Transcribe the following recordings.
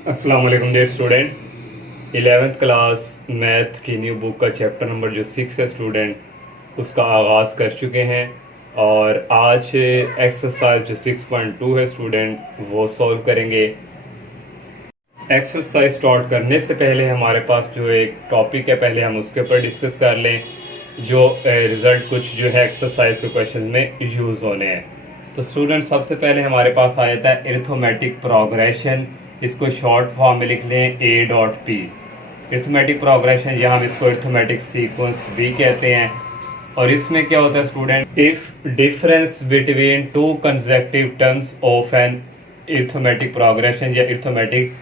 अस्सलाम वालेकुम dear student. 11th class math की न्यू बुक का चैप्टर नंबर जो 6 है स्टूडेंट, उसका आगाज़ कर चुके हैं और आज एक्सरसाइज जो 6.2 है स्टूडेंट वो सॉल्व करेंगे। एक्सरसाइज स्टार्ट करने से पहले हमारे पास जो एक टॉपिक है, पहले हम उसके ऊपर डिस्कस कर लें जो रिज़ल्ट कुछ जो है एक्सरसाइज के क्वेश्चन में यूज़ होने हैं। तो स्टूडेंट सबसे पहले हमारे पास आ जाता है अरिथमेटिक प्रोग्रेशन। इसको शॉर्ट फॉर्म में लिख लें ए डॉट पी। अरिथमेटिक प्रोग्रेशन या हम इसको अरिथमेटिक सीक्वेंस भी कहते हैं। और इसमें क्या होता है student, if difference between two consecutive terms of an arithmetic progression या अरिथमेटिक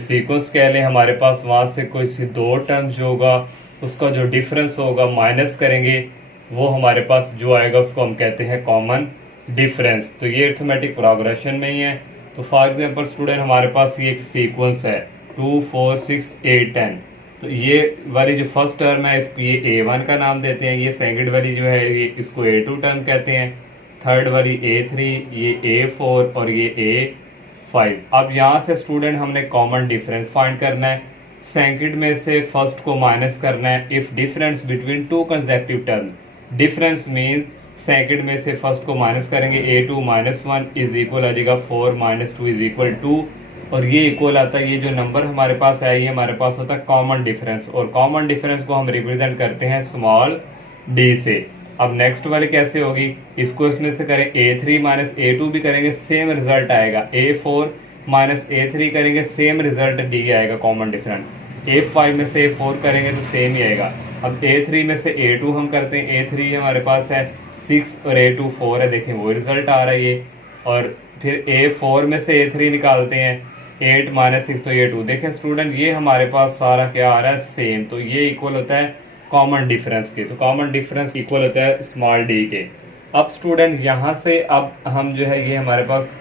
सीक्वेंस कह लें, हमारे पास वहाँ से कुछ दो टर्म्स जो होगा उसका जो डिफरेंस होगा माइनस करेंगे, वो हमारे पास जो आएगा उसको हम कहते हैं कॉमन डिफरेंस। तो ये अरिथमेटिक प्रोग्रेशन में ही है। तो फॉर एग्जांपल स्टूडेंट हमारे पास ये एक सीक्वेंस है 2 4 6 8 10। तो ये वाली जो फर्स्ट टर्म है इसको ये A1 का नाम देते हैं, ये सेकंड वाली जो है ये इसको A2 टर्म कहते हैं, थर्ड वाली A3, ये A4 और ये A5। अब यहाँ से स्टूडेंट हमने कॉमन डिफरेंस फाइंड करना है। सेकंड में से फर्स्ट को माइनस करना है। If difference between two consecutive term, difference mean second में से फर्स्ट को माइनस करेंगे, A2 माइनस 1 इज इक्वल आ जाएगा 4 माइनस 2 इज इक्वल 2 और ये इक्वल आता है, ये जो नंबर हमारे पास है ये हमारे पास होता है कॉमन डिफरेंस और कॉमन डिफरेंस को हम रिप्रेजेंट करते हैं स्मॉल d से। अब नेक्स्ट वाले कैसे होगी, इसको इसमें से करें A3 माइनस A2 भी करेंगे सेम रिजल्ट आएगा, A4 माइनस A3 करेंगे सेम रिजल्ट D आएगा कॉमन डिफरेंस, A5 में से A4 करेंगे तो सेम ही आएगा। अब A3 में से A2 हम करते हैं, A3 हमारे पापास है 6 और A2 4 है, देखें वो रिजल्ट आ रहा है ये। और फिर A4 में से A3 निकालते हैं, 8 माइनस 6 तो ये 2। देखें स्टूडेंट ये हमारे पास सारा क्या आ रहा है सेम, तो ये इक्वल होता है कॉमन डिफरेंस के। तो कॉमन डिफरेंस इक्वल होता है स्मॉल d के। अब स्टूडेंट यहाँ से अब हम जो है ये हमारे पास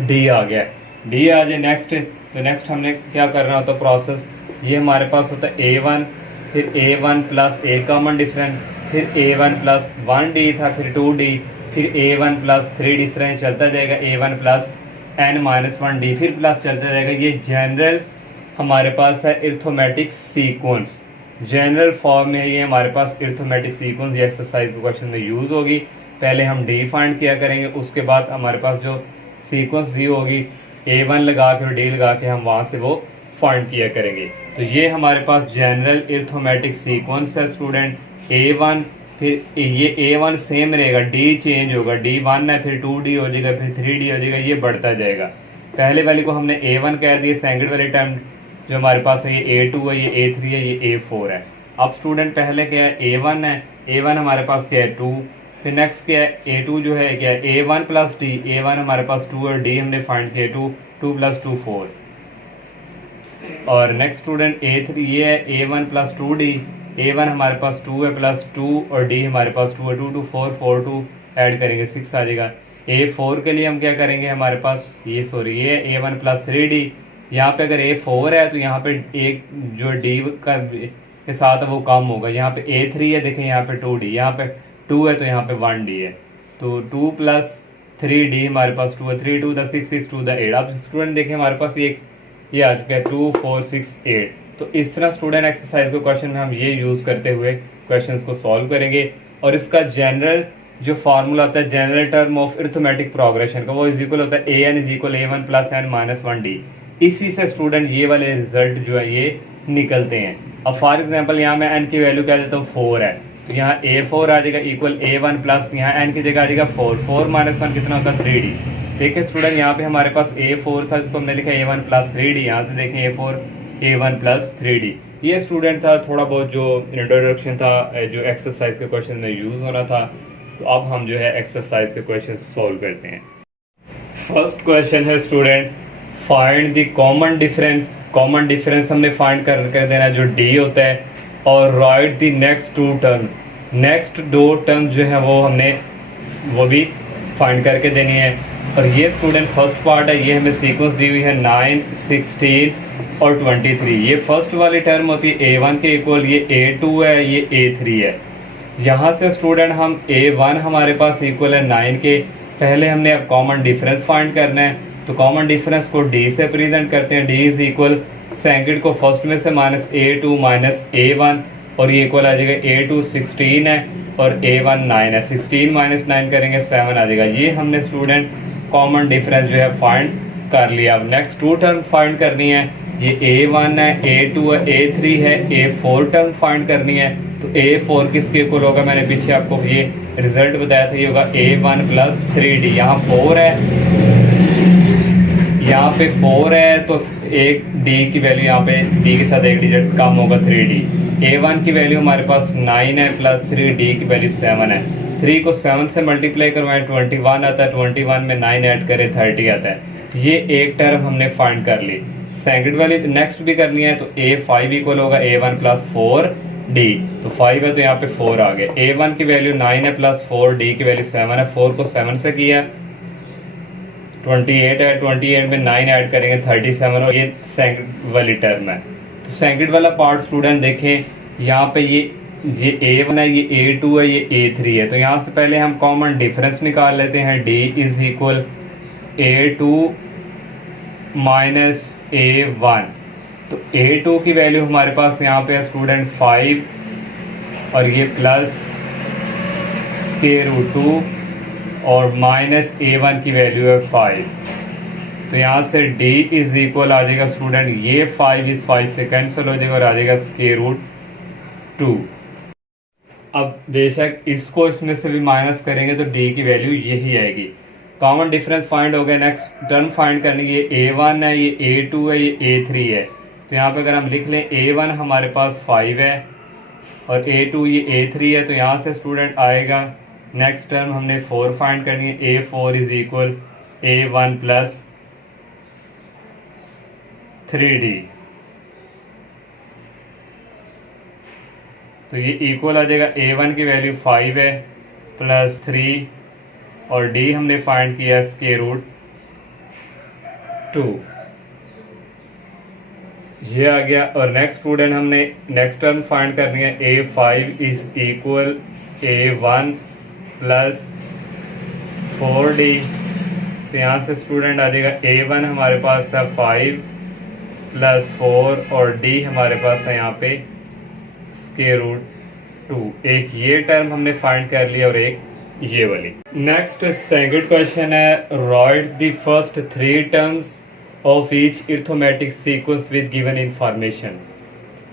d आ गया, d आ जाए नेक्स्ट। तो नेक्स्ट हमने क्या करना होता है प्रोसेस, ये हमारे पास होता है A1, फिर A1 plus A common difference, फिर A1 प्लस 1d था, फिर 2d, फिर A1 प्लस 3 डिफरेंस चलता जाएगा, A1 plus n minus 1d, फिर प्लस चलता जाएगा। ये जनरल हमारे पास है अरिथमेटिक सीक्वेंस, जनरल फॉर्म में ये हमारे पास अरिथमेटिक सीक्वेंस ये एक्सरसाइज के क्वेश्चन में यूज़ होगी। पहले हम d फाइंड किया करेंगे, उसके बाद हमारे पास जो सीक्वेंस दी होगी A1 लगा के और d लगा के हम वहाँ से वो फाइंड किया करेंगे। तो ये हमारे पास जनरल अरिथमेटिक सीक्वेंस है स्टूडेंट। A1 फिर ये A1 सेम रहेगा, D चेंज होगा, D1 है फिर 2D हो जाएगा, फिर 3D हो जाएगा, ये बढ़ता जाएगा। पहले वाली को हमने A1 कह दिया, सेकंड वाले टर्म जो हमारे पास है ये A2 है, ये A3 है, ये A4 है। अब स्टूडेंट पहले क्या है A1 है, A1 हमारे पास क्या है 2, फिर नेक्स्ट क्या है A2 जो है क्या है A1 प्लस D, A1 हमारे पास 2 और D हमने फाइंड किया 2, 2 प्लस 2 4। और नेक्स्ट स्टूडेंट A3 ये है A1 प्लस 2D, A1 हमारे पास 2 है प्लस 2 और D हमारे पास 2 है, 2 2 4 4 2 ऐड करेंगे 6 आ जाएगा। A4 के लिए हम क्या करेंगे, हमारे पास ये सॉरी ये A1 प्लस 3D, यहाँ पे अगर A4 है तो यहाँ पे एक जो D का के साथ है वो कम होगा, यहाँ पे A3 है देखें यहाँ पे 2D, यहाँ पे 2 है तो यहाँ पे 1D है, तो 2 प्लस 3D हमारे पास 2 है, 3 2 द 6 6 2 द 8। अब स्टूडेंट देखें हमारे पास ये आ चुका है 2 4 6 8। तो इस तरह स्टूडेंट एक्सरसाइज के क्वेश्चन में हम ये यूज़ करते हुए क्वेश्चंस को सॉल्व करेंगे। और इसका जनरल जो फार्मूला होता है general term of arithmetic progression का, वो इज इक्वल होता है an is equal A1 plus n minus 1d। इसी से स्टूडेंट ये वाले रिजल्ट जो है ये निकलते हैं। अब फॉर एग्जाम्पल यहाँ मैं n की वैल्यू क्या देता हूँ 4 है, तो यहाँ A4 आ जाएगा इक्वल A1 प्लस यहाँ n की जगह आ जाएगा 4, 4 माइनस 1 कितना होता है 3d। देखिए स्टूडेंट यहाँ पे हमारे पास A4 था, इसको हमने लिखा A1 प्लस 3d, यहाँ से देखें A4 A1 प्लस 3d। ये स्टूडेंट था थोड़ा बहुत जो इंट्रोडक्शन था जो एक्सरसाइज के क्वेश्चन में यूज़ होना था। तो अब हम जो है एक्सरसाइज के क्वेश्चन सॉल्व करते हैं। फर्स्ट क्वेश्चन है student find the common difference. Common difference हमने फाइंड कर देना जो D होता है, और right the next two term. Next दो टर्म जो है वो हमने वो भी फाइंड करके देनी है। और ये स्टूडेंट फर्स्ट पार्ट है, ये हमें सीक्वेंस दी हुई है 9 16 और 23। ये फर्स्ट वाली टर्म होती है A1 के इक्वल, ये A2 है, ये A3 है। यहाँ से स्टूडेंट हम A1 हमारे पास इक्वल है 9 के, पहले हमने अब कॉमन डिफरेंस फाइंड करना है। तो कॉमन डिफरेंस को डी से प्रेजेंट करते हैं। डी इज इक्वल सेकंड को फर्स्ट में से माइनस A2 माइनस A1 और ये इक्वल आ जाएगा A2 16 है और A1 9 है। 16 माइनस 9 करेंगे 7 आ जाएगा। ये हमने स्टूडेंट कॉमन डिफरेंस जो है फाइंड कर लिया। अब नेक्स्ट टू टर्म फाइंड करनी है। ये A1 है, A2 है, A3 है, A4 टर्म फाइंड करनी है। तो A4 किसके इक्वल होगा, मैंने पीछे आपको ये रिजल्ट बताया था, ये होगा A1 प्लस 3D। यहाँ 4 है, यहाँ पे 4 है तो एक D की वैल्यू यहाँ पे D के साथ एक डिजिट कम होगा 3D। A1 की वैल्यू हमारे पास 9 है प्लस 3D की वैल्यू 7 है। 3 को 7 से मल्टीप्लाई करवाएं 21 आता है, 21 में 9 ऐड करें 30 आता है। ये एक टर्म हमने फाइंड कर ली। सेकंड वाली नेक्स्ट भी करनी है तो A5 इक्वल होगा A1 प्लस 4D। तो 5 है तो यहाँ पे 4 आ गए। A1 की वैल्यू 9 है प्लस 4D की वैल्यू 7 है। 4 को 7 से किया 28 है, 28 में 9 ऐड करेंगे 37 और ये सेकंड वाली टर्म है। तो सेकंड वाला पार्ट स्टूडेंट देखें, यहाँ पे ये A1 है, ये A2 है, ये A3 है। तो यहाँ से पहले हम कॉमन डिफरेंस निकाल लेते हैं। D is equal A2 minus A1। तो A2 की वैल्यू हमारे पास यहाँ पे है स्टूडेंट 5 और ये प्लस स्क्वायर रूट 2 और माइनस A1 की वैल्यू है 5। तो यहाँ से D इज इक्वल आ जाएगा स्टूडेंट, ये 5 इस 5 से कैंसिल हो जाएगा और आ जाएगा स्क्वायर रूट 2। अब बेशक इसको इसमें से भी माइनस करेंगे तो D की वैल्यू यही आएगी। कॉमन डिफरेंस फाइंड हो गया। नेक्स्ट टर्म फाइंड करनी है। ये A1 है, ये A2 है, ये A3 है। तो यहाँ पे अगर हम लिख लें A1 हमारे पास 5 है और A2 ये A3 है। तो यहाँ से स्टूडेंट आएगा नेक्स्ट टर्म हमने 4 फाइंड करनी है। A4 is equal A1 plus 3D। तो ये इक्वल आ जाएगा A1 की वैल्यू 5 है प्लस 3 और D हमने फाइंड किया स्क्वायर रूट 2। ये आ गया। और नेक्स्ट स्टूडेंट हमने नेक्स्ट टर्म फाइंड करनी है। A5 is equal A1 plus 4D। तो यहाँ से स्टूडेंट आ जाएगा A1 हमारे पास है 5 प्लस 4 और D हमारे पास है यहाँ पे स्क्वायर रूट 2। एक ये टर्म हमने फाइंड कर लिया और एक ये वाली। नेक्स्ट सेकंड क्वेश्चन है, right the first 3 terms of each arithmetic sequence with given information.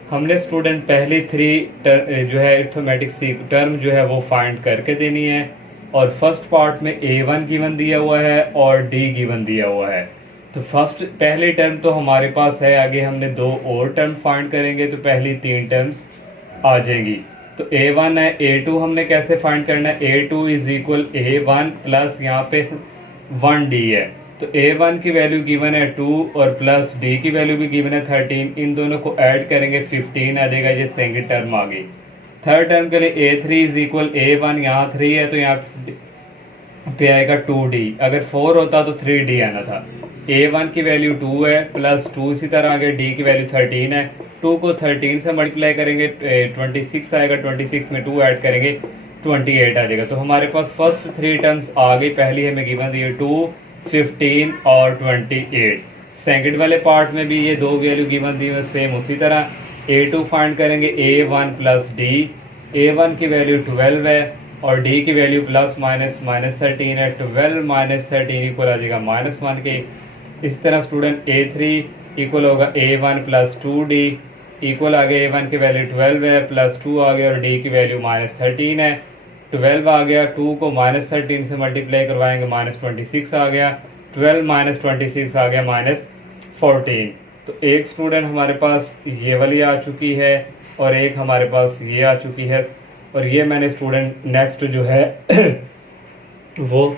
हमने स्टूडेंट पहली 3 जो है अरिथमेटिक टर्म जो है वो फाइंड करके देनी है। और फर्स्ट पार्ट में A1 गिवन दिया हुआ है और D गिवन दिया हुआ है। तो फर्स्ट पहली टर्म तो हमारे पास है, आगे हमने 2 और टर्म फाइंड करेंगे तो पहली 3 टर्म्स आ जाएंगी। तो A1 है, A2 हमने कैसे फाइंड करना है। A2 is equal A1 plus यहाँ पे 1D है। तो A1 की वैल्यू गिवन है 2 और प्लस D की वैल्यू भी गिवन है 13। इन दोनों को ऐड करेंगे 15 आ जाएगा। ये सेकंड टर्म आ गई। थर्ड टर्म के लिए A3 इज इक्वल A1, यहाँ 3 है तो यहाँ पे आएगा 2D। अगर 4 होता तो 3D आना था। A1 की वैल्यू 2 है प्लस 2 इसी तरह आगे D की वैल्यू 13 है। 2 को 13 से मल्टीप्लाई करेंगे 26 आएगा। 26 में 2 ऐड करेंगे 28 आ जाएगा। तो हमारे पास फर्स्ट 3 टर्म्स आ गई। पहली हमें गिवन दी है 2, 15 और 28। सेकंड वाले पार्ट में भी ये 2 वैल्यू गिवन दी है सेम उसी तरह। A2 फाइंड करेंगे A1 प्लस D। A1 की वैल्यू 12 है और D की वैल्यू प्लस माइनस माइनस 13 है। 12 माइनस 13 इक्वल आ जाएगा -1 के। इस तरह स्टूडेंट A3 इक्वल होगा A1 प्लस 2D इक्वल आ गया। A1 की वैल्यू 12 है प्लस 2 आ गया और D की वैल्यू -13 है। 12 आ गया, 2 को -13 से मल्टीप्लाई करवाएंगे -26 आ गया। 12 माइनस 26 आ गया -14। तो एक स्टूडेंट हमारे पास ये वाली आ चुकी है और एक हमारे पास ये आ चुकी है। और ये मैंने स्टूडेंट नेक्स्ट जो है वो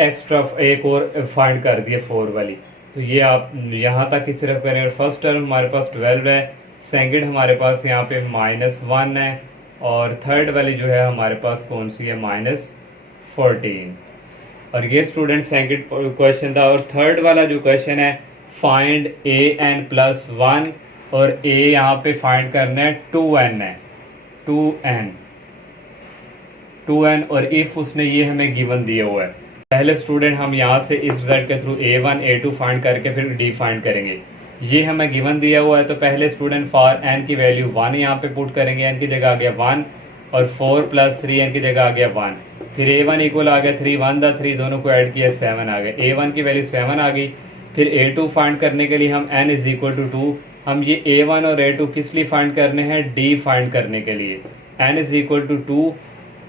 एक्स्ट्रा एक और फाइंड कर दिया 4 वाली। तो ये आप यहाँ तक ही सिर्फ करें। और फर्स्ट टर्म हमारे पास 12 है, सेकंड हमारे पास यहाँ पे -1 है और थर्ड वाली जो है हमारे पास कौन सी है -14। और ये स्टूडेंट सेकंड क्वेश्चन था। और थर्ड वाला जो क्वेश्चन है फाइंड an प्लस 1 और a यहाँ पे फाइंड करना है 2n है 2n और इफ उसने ये हमें गिवन दिया हुआ है पहले स्टूडेंट हम यहाँ से इस रिजल्ट के थ्रू A1 A2 फाइंड करके फिर D फाइंड करेंगे। ये हमें गिवन दिया हुआ है, तो पहले स्टूडेंट फॉर n की वैल्यू 1 यहाँ पे पुट करेंगे, n की जगह आ गया 1 और 4 + 3 n की जगह आ गया 1। फिर A1 इक्वल आ गया 3 1 दा 3, दोनों को ऐड किया 7 आ गया। A1 की वैल्यू 7 आ गई। फिर A2 फाइंड करने के लिए हम n = 2, हम ये A1 और A2 किस लिए फाइंड करने हैं, D फाइंड करने के लिए। n = 2,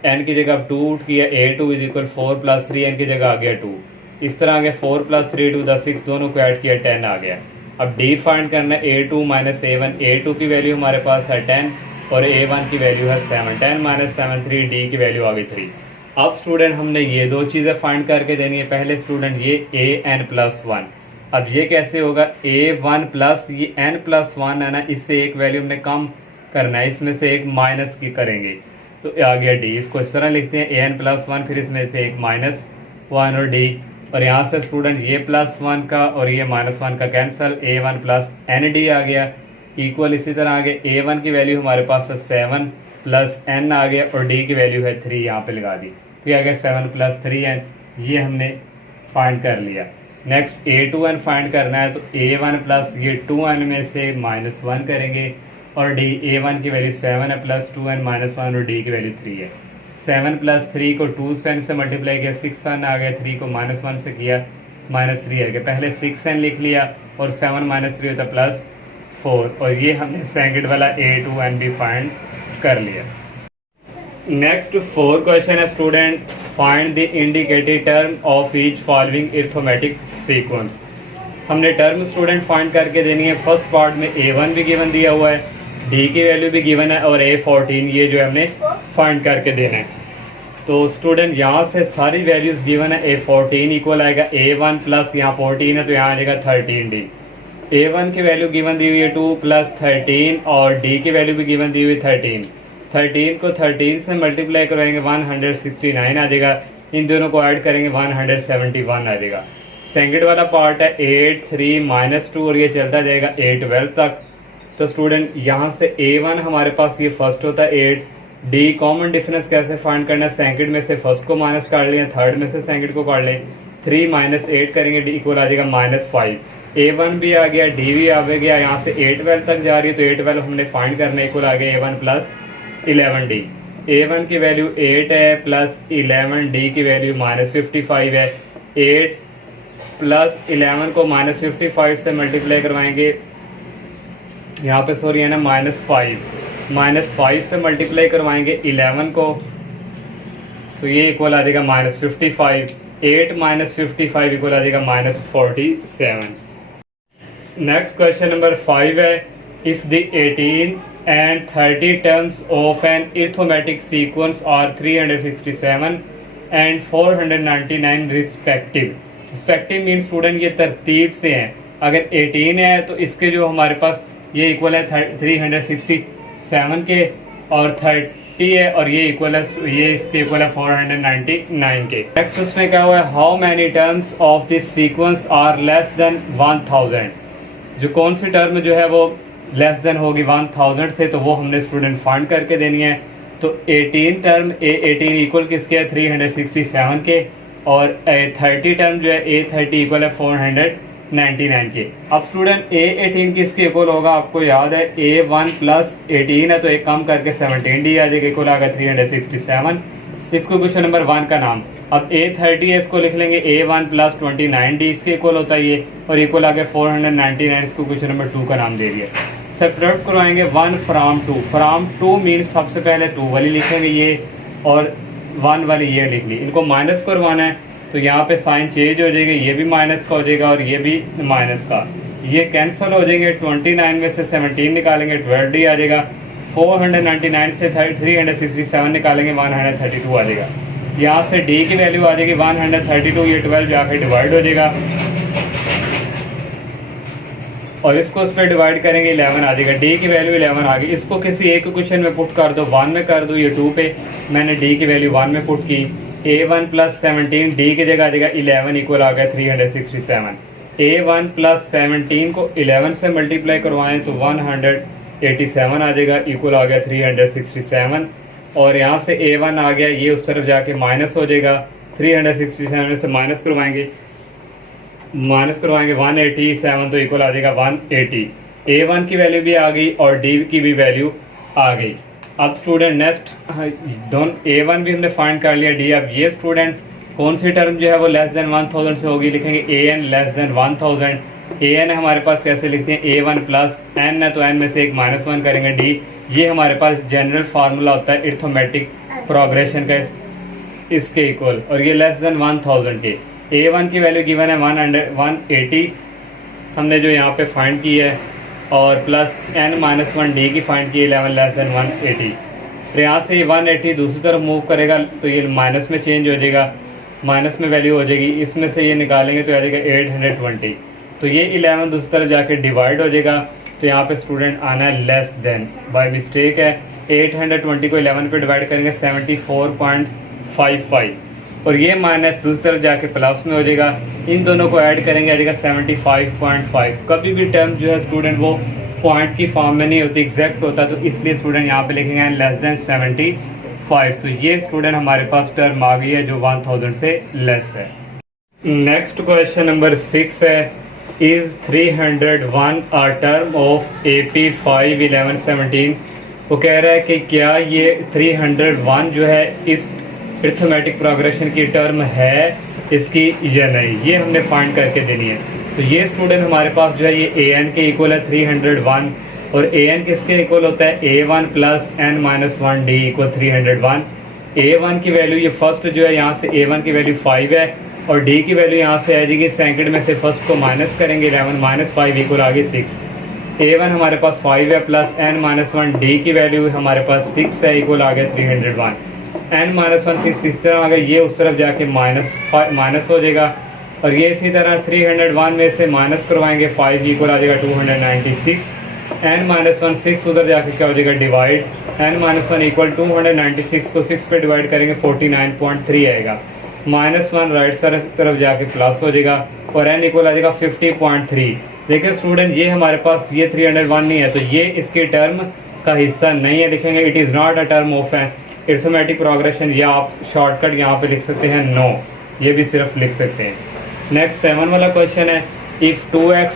n की जगह 2 किया, A2 = 4 + 3 n की जगह आ गया 2। इस तरह आ गया 4 + 3 2 = 6, दोनों को ऐड किया 10 आ गया। अब D फाइंड करना है, A2 - A1। A2 की वैल्यू हमारे पास है 10 और A1 की वैल्यू है 7। 10 - 7 3, D की वैल्यू आ गई 3। अब स्टूडेंट हमने ये दो चीज़ें फाइंड करके देनी है। पहले स्टूडेंट ये an+1, अब ये कैसे होगा, A1 प्लस ये n+1 है ना, इससे एक वैल्यू हमने कम करना है, इसमें से एक माइनस की करेंगे तो आ गया D। इसको इस तरह लिखते हैं an+1, फिर इसमें से एक -1 और D। और यहाँ से स्टूडेंट ये +1 का और ये -1 का कैंसिल, A1 + ND आ गया इक्वल। इसी तरह आगे A1 की वैल्यू हमारे पास है 7 + n आ गया और D की वैल्यू है 3, यहाँ पे लगा दी, तो ये आ गया 7 + 3n। ये हमने फाइंड कर लिया। नेक्स्ट A2n फाइंड करना है, तो A1 प्लस ये 2n में से -1 करेंगे और D A1 की वैल्यू 7 है + 2n -1 और D की वैल्यू 3 है। 7 + 3 को 2n से मल्टीप्लाई किया, 6n आ गया, 3 को -1 से किया -3 आ गया। पहले 6n लिख लिया और 7 - 3 होता +4, और ये हमने सेकंड वाला A2n भी फाइंड कर लिया। नेक्स्ट 4 क्वेश्चन है student, find the indicated term of each following arithmetic sequence. हमने टर्म स्टूडेंट फाइंड करके देनी है। फर्स्ट पार्ट में A1 भी गिवन दिया हुआ है, D की वैल्यू भी गिवन है और A14 ये जो हमने फाइंड करके देना है। तो स्टूडेंट यहाँ से सारी वैल्यूज गिवन है। A14 इक्वल आएगा A1 प्लस यहाँ 14 है तो यहाँ आ जाएगा 13D। A1 की वैल्यू गिवन दी हुई है 2 + 13 और D की वैल्यू भी गिवन दी हुई है 13। 13 को 13 से मल्टीप्लाई करवाएंगे 169 आ जाएगा, इन दोनों को ऐड करेंगे 171 आ जाएगा। सेकंड वाला पार्ट है 8 3 - 2 और ये चलता जाएगा 8 12 तक। तो स्टूडेंट यहाँ से A1 हमारे पास ये फर्स्ट होता है 8। D कॉमन डिफरेंस कैसे फाइंड करना है, सेकंड में से फर्स्ट को माइनस काट लिया, थर्ड में से सेकंड को काट लें, 3 - 8 करेंगे D इक्वल आ जाएगा -5। A1 भी आ गया, D भी आ गया, यहाँ से 8 12 तक जा रही है तो 8 12 हमने फाइंड करना इक्वल आ गया A1 + 11D। A1 की वैल्यू 8 है प्लस 11, D की वैल्यू -55 है। 8 + 11 को -55 से मल्टीप्लाई करवाएंगे, यहाँ पे सॉरी है ना -5 से मल्टीप्लाई करवाएंगे 11 को, तो ये इक्वल आ जाएगा -55। 8 - 55 इक्वल आ जाएगा -47। नेक्स्ट क्वेश्चन नंबर 5 है, if the 18 and 30 terms of an arithmetic sequence are 367 and 499 respective mean student ये तरतीब से हैं। अगर 18 है तो इसके जो हमारे पास ये इक्वल है 367 के, और 30 है और ये इक्वल है, ये इसके इक्वल है 499 के। नेक्स्ट उसमें क्या हुआ है, how many terms of this sequence are less than 1000। जो कौन सी टर्म जो है वो लेस देन होगी 1000 से, तो वो हमने स्टूडेंट फाइंड करके देनी है। तो 18 टर्म A18 इक्वल किसके है 367 के, और 30 टर्म जो है A30 इक्वल है 499 के। अब स्टूडेंट A18 किसके इक्वल होगा, आपको याद है A1 + 18 है तो एक कम करके 17D आ जाएगा, इक्वल आ गया 367। इसको क्वेश्चन नंबर 1 का नाम। अब A30 है, इसको लिख लेंगे A1 + 29D, इसके इक्वल होता है ये, और इक्वल आ गया 499, इसको क्वेश्चन नंबर 2 का नाम दे दिया। सेपरेट करवाएंगे 1 फ्राम 2। फ्राम 2 मीन्स सबसे पहले 2 वाली लिखेंगे ये, और 1 वाली ये लिख ली। इनको माइनस करवाना है तो यहाँ पे साइन चेंज हो जाएगा, ये भी माइनस का हो जाएगा और ये भी माइनस का, ये कैंसिल हो जाएंगे। 29 में से 17 निकालेंगे 12D आ जाएगा। 499 से 367 निकालेंगे 132 आ जाएगा। यहाँ से D की वैल्यू आ जाएगी 132, ये 12 जाकर डिवाइड हो जाएगा और इसको उस पर डिवाइड करेंगे 11 आ जाएगा। D की वैल्यू 11 आ गई। इसको किसी एक क्वेश्चन में पुट कर दो, 1 में कर दो, ये 2 पे मैंने D की वैल्यू 1 में पुट की। A1 + 17 D की जगह आ जाएगा 11 इक्वल आ गया 367। A1 + 17 को 11 से मल्टीप्लाई करवाएं तो 187 आ जाएगा, इक्वल आ गया 367। और यहाँ से A1 आ गया, ये उस तरफ जाके माइनस हो जाएगा, 367 से माइनस करवाएंगे 187 तो इक्वल आ जाएगा 180। A1 की वैल्यू भी आ गई और D की भी वैल्यू आ गई। अब स्टूडेंट नेक्स्ट दोनों A1 भी हमने फाइंड कर लिया, D। अब ये स्टूडेंट कौन सी टर्म जो है वो लेस देन 1000 से होगी, लिखेंगे AN लेस देन 1000। AN हमारे पास कैसे लिखते हैं, A1 प्लस N है तो N में से एक -1 करेंगे D। ये हमारे पास जनरल फार्मूला होता है अरिथमेटिक प्रोग्रेशन का इसके इक्वल, और ये लेस देन 1000 के। A1 की वैल्यू गिवन है 180 हमने जो यहाँ पे फाइंड की है, और प्लस N-1 D की फाइंड की 11 लेस देन 180। तो यहाँ से 180 दूसरी तरफ मूव करेगा तो ये माइनस में चेंज हो जाएगा, माइनस में वैल्यू हो जाएगी, इसमें से ये निकालेंगे तो आ जाएगा 820। तो ये 11 दूसरी तरफ जाके डिवाइड हो जाएगा, तो यहाँ पे स्टूडेंट आना है लेस देन, बाय मिस्टेक है। 820 को 11 पे डिवाइड करेंगे 74.55, और ये माइनस दूसरी तरफ जाके प्लस में हो जाएगा, इन दोनों को ऐड करेंगे आ जाएगा 75.5। कभी भी टर्म जो है स्टूडेंट वो पॉइंट की फॉर्म में नहीं होती, एग्जैक्ट होता, तो इसलिए स्टूडेंट यहाँ पे लिखेंगे लेस देन 75। तो ये स्टूडेंट हमारे पास टर्म आ गई है जो 1000 से लेस है। नेक्स्ट क्वेश्चन नंबर 6 है, is 301 a term of AP 5, 11, 17। वो कह रहा है कि क्या ये 301 जो है इस अरिथमेटिक प्रोग्रेशन की टर्म है इसकी या नहीं, ये हमने फाइंड करके देनी है। तो ये स्टूडेंट हमारे पास जो है ये AN के इक्वल है 301, और AN किसके इक्वल होता है, A1 plus N-1 D equal 301। A1 की वैल्यू ये फर्स्ट जो है यहाँ से A1 की वैल्यू 5 है, और D की वैल्यू यहाँ से आ जाएगी सेकंड में से फर्स्ट को माइनस करेंगे 11 माइनस 5 इक्वल आ गई 6। A1 हमारे पास 5 है प्लस N-1 D की वैल्यू हमारे पास 6 है इक्वल आ गया 301। N-1 6 इस तरह आ गया, ये उस तरफ जाके माइनस हो जाएगा, और ये इसी तरह 301 में से माइनस करवाएंगे 5 इक्वल आ जाएगा 296। N-1 6 उधर जाके क्या हो जाएगा डिवाइड, N-1 इक्वल 296 को 6 पे डिवाइड करेंगे 49.3 आएगा, -1 राइट तरफ जाके प्लस हो जाएगा, और N इक्वल आ जाएगा 50.3। देखिए स्टूडेंट ये हमारे पास ये 301 नहीं है, तो ये इसके टर्म का हिस्सा नहीं है, लिखेंगे it is not a term of an arithmetic progression, या आप शॉर्टकट यहाँ पे लिख सकते हैं नो, ये भी सिर्फ लिख सकते हैं। नेक्स्ट 7 वाला क्वेश्चन है, if 2x,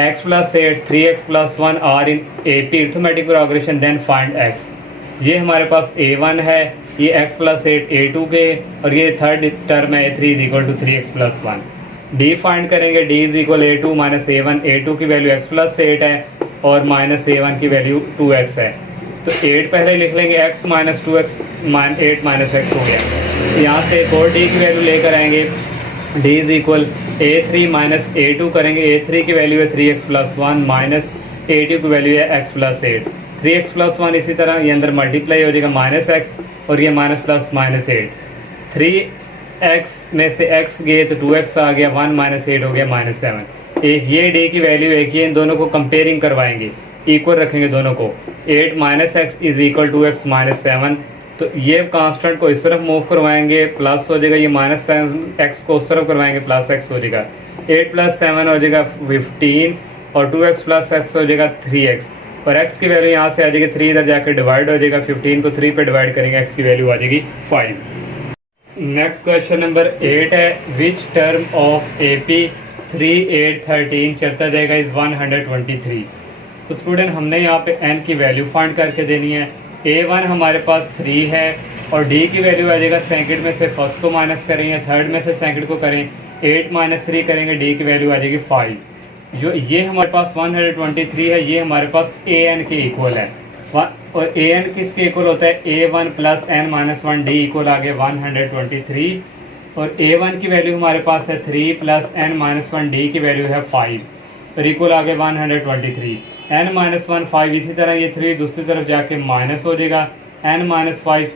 x plus 8, 3x plus 1 are in AP arithmetic progression then find x। ये हमारे पास A1 है, ये x प्लस 8 A2 के, और ये थर्ड टर्म है A3 is equal to 3x plus 1। D find करेंगे, D is equal A2 minus A1, A2 की वैल्यू x प्लस 8 है और माइनस A1 की वैल्यू 2x है, तो 8 पहले लिख लेंगे, x minus 2x 8 minus x हो गया। यहाँ से एक और D की वैल्यू लेकर आएंगे, D is equal A3 minus A2 करेंगे, A3 की वैल्यू है 3x प्लस 1 माइनस A2 की वैल्यू है x प्लस 8। 3x प्लस 1 इसी तरह ये अंदर मल्टीप्लाई हो जाएगा माइनस x, और ये माइनस प्लस माइनस 8। 3x में से x गए तो 2x आ गया, 1 माइनस 8 हो गया माइनस 7। एक ये D की वैल्यू एक ये, इन दोनों को कंपेयरिंग करवाएंगे, इक्वल रखेंगे दोनों को, 8 minus x is equal to x minus 7। तो ये कांस्टेंट को इस तरफ मूव करवाएंगे प्लस हो जाएगा, ये माइनस x को उस तरफ करवाएंगे प्लस x हो जाएगा, 8 प्लस 7 हो जाएगा 15, और 2x प्लस x हो जाएगा 3x, और x की वैल्यू यहाँ से आ जाएगी 3 इधर जाकर डिवाइड हो जाएगा, 15 को 3 पे डिवाइड करेंगे, x की वैल्यू आ जाएगी 5। नेक्स्ट क्वेश्चन नंबर 8 है, विच टर्म ऑफ AP 3, 8, 13 चलता जाएगा इज 123। तो स्टूडेंट हमने यहाँ पे n की वैल्यू फाइंड करके देनी है। A1 हमारे पास 3 है, और D की वैल्यू आ जाएगा सेकंड में से फर्स्ट को माइनस करेंगे, थर्ड में से सेकंड को करें, 8 माइनस 3 करेंगे, D की वैल्यू आ जाएगी 5। जो ये हमारे पास 123 है, ये हमारे पास AN के इक्वल है, और AN किसके इक्वल होता है, A1 plus N-1 D equal आ गया 123, और A1 की वैल्यू हमारे पास है 3 प्लस N-1 D की वैल्यू है 5, और इक्वल आ गया 123। N-1 5, इसी तरह ये 3 दूसरी तरफ जाके माइनस हो जाएगा, N-5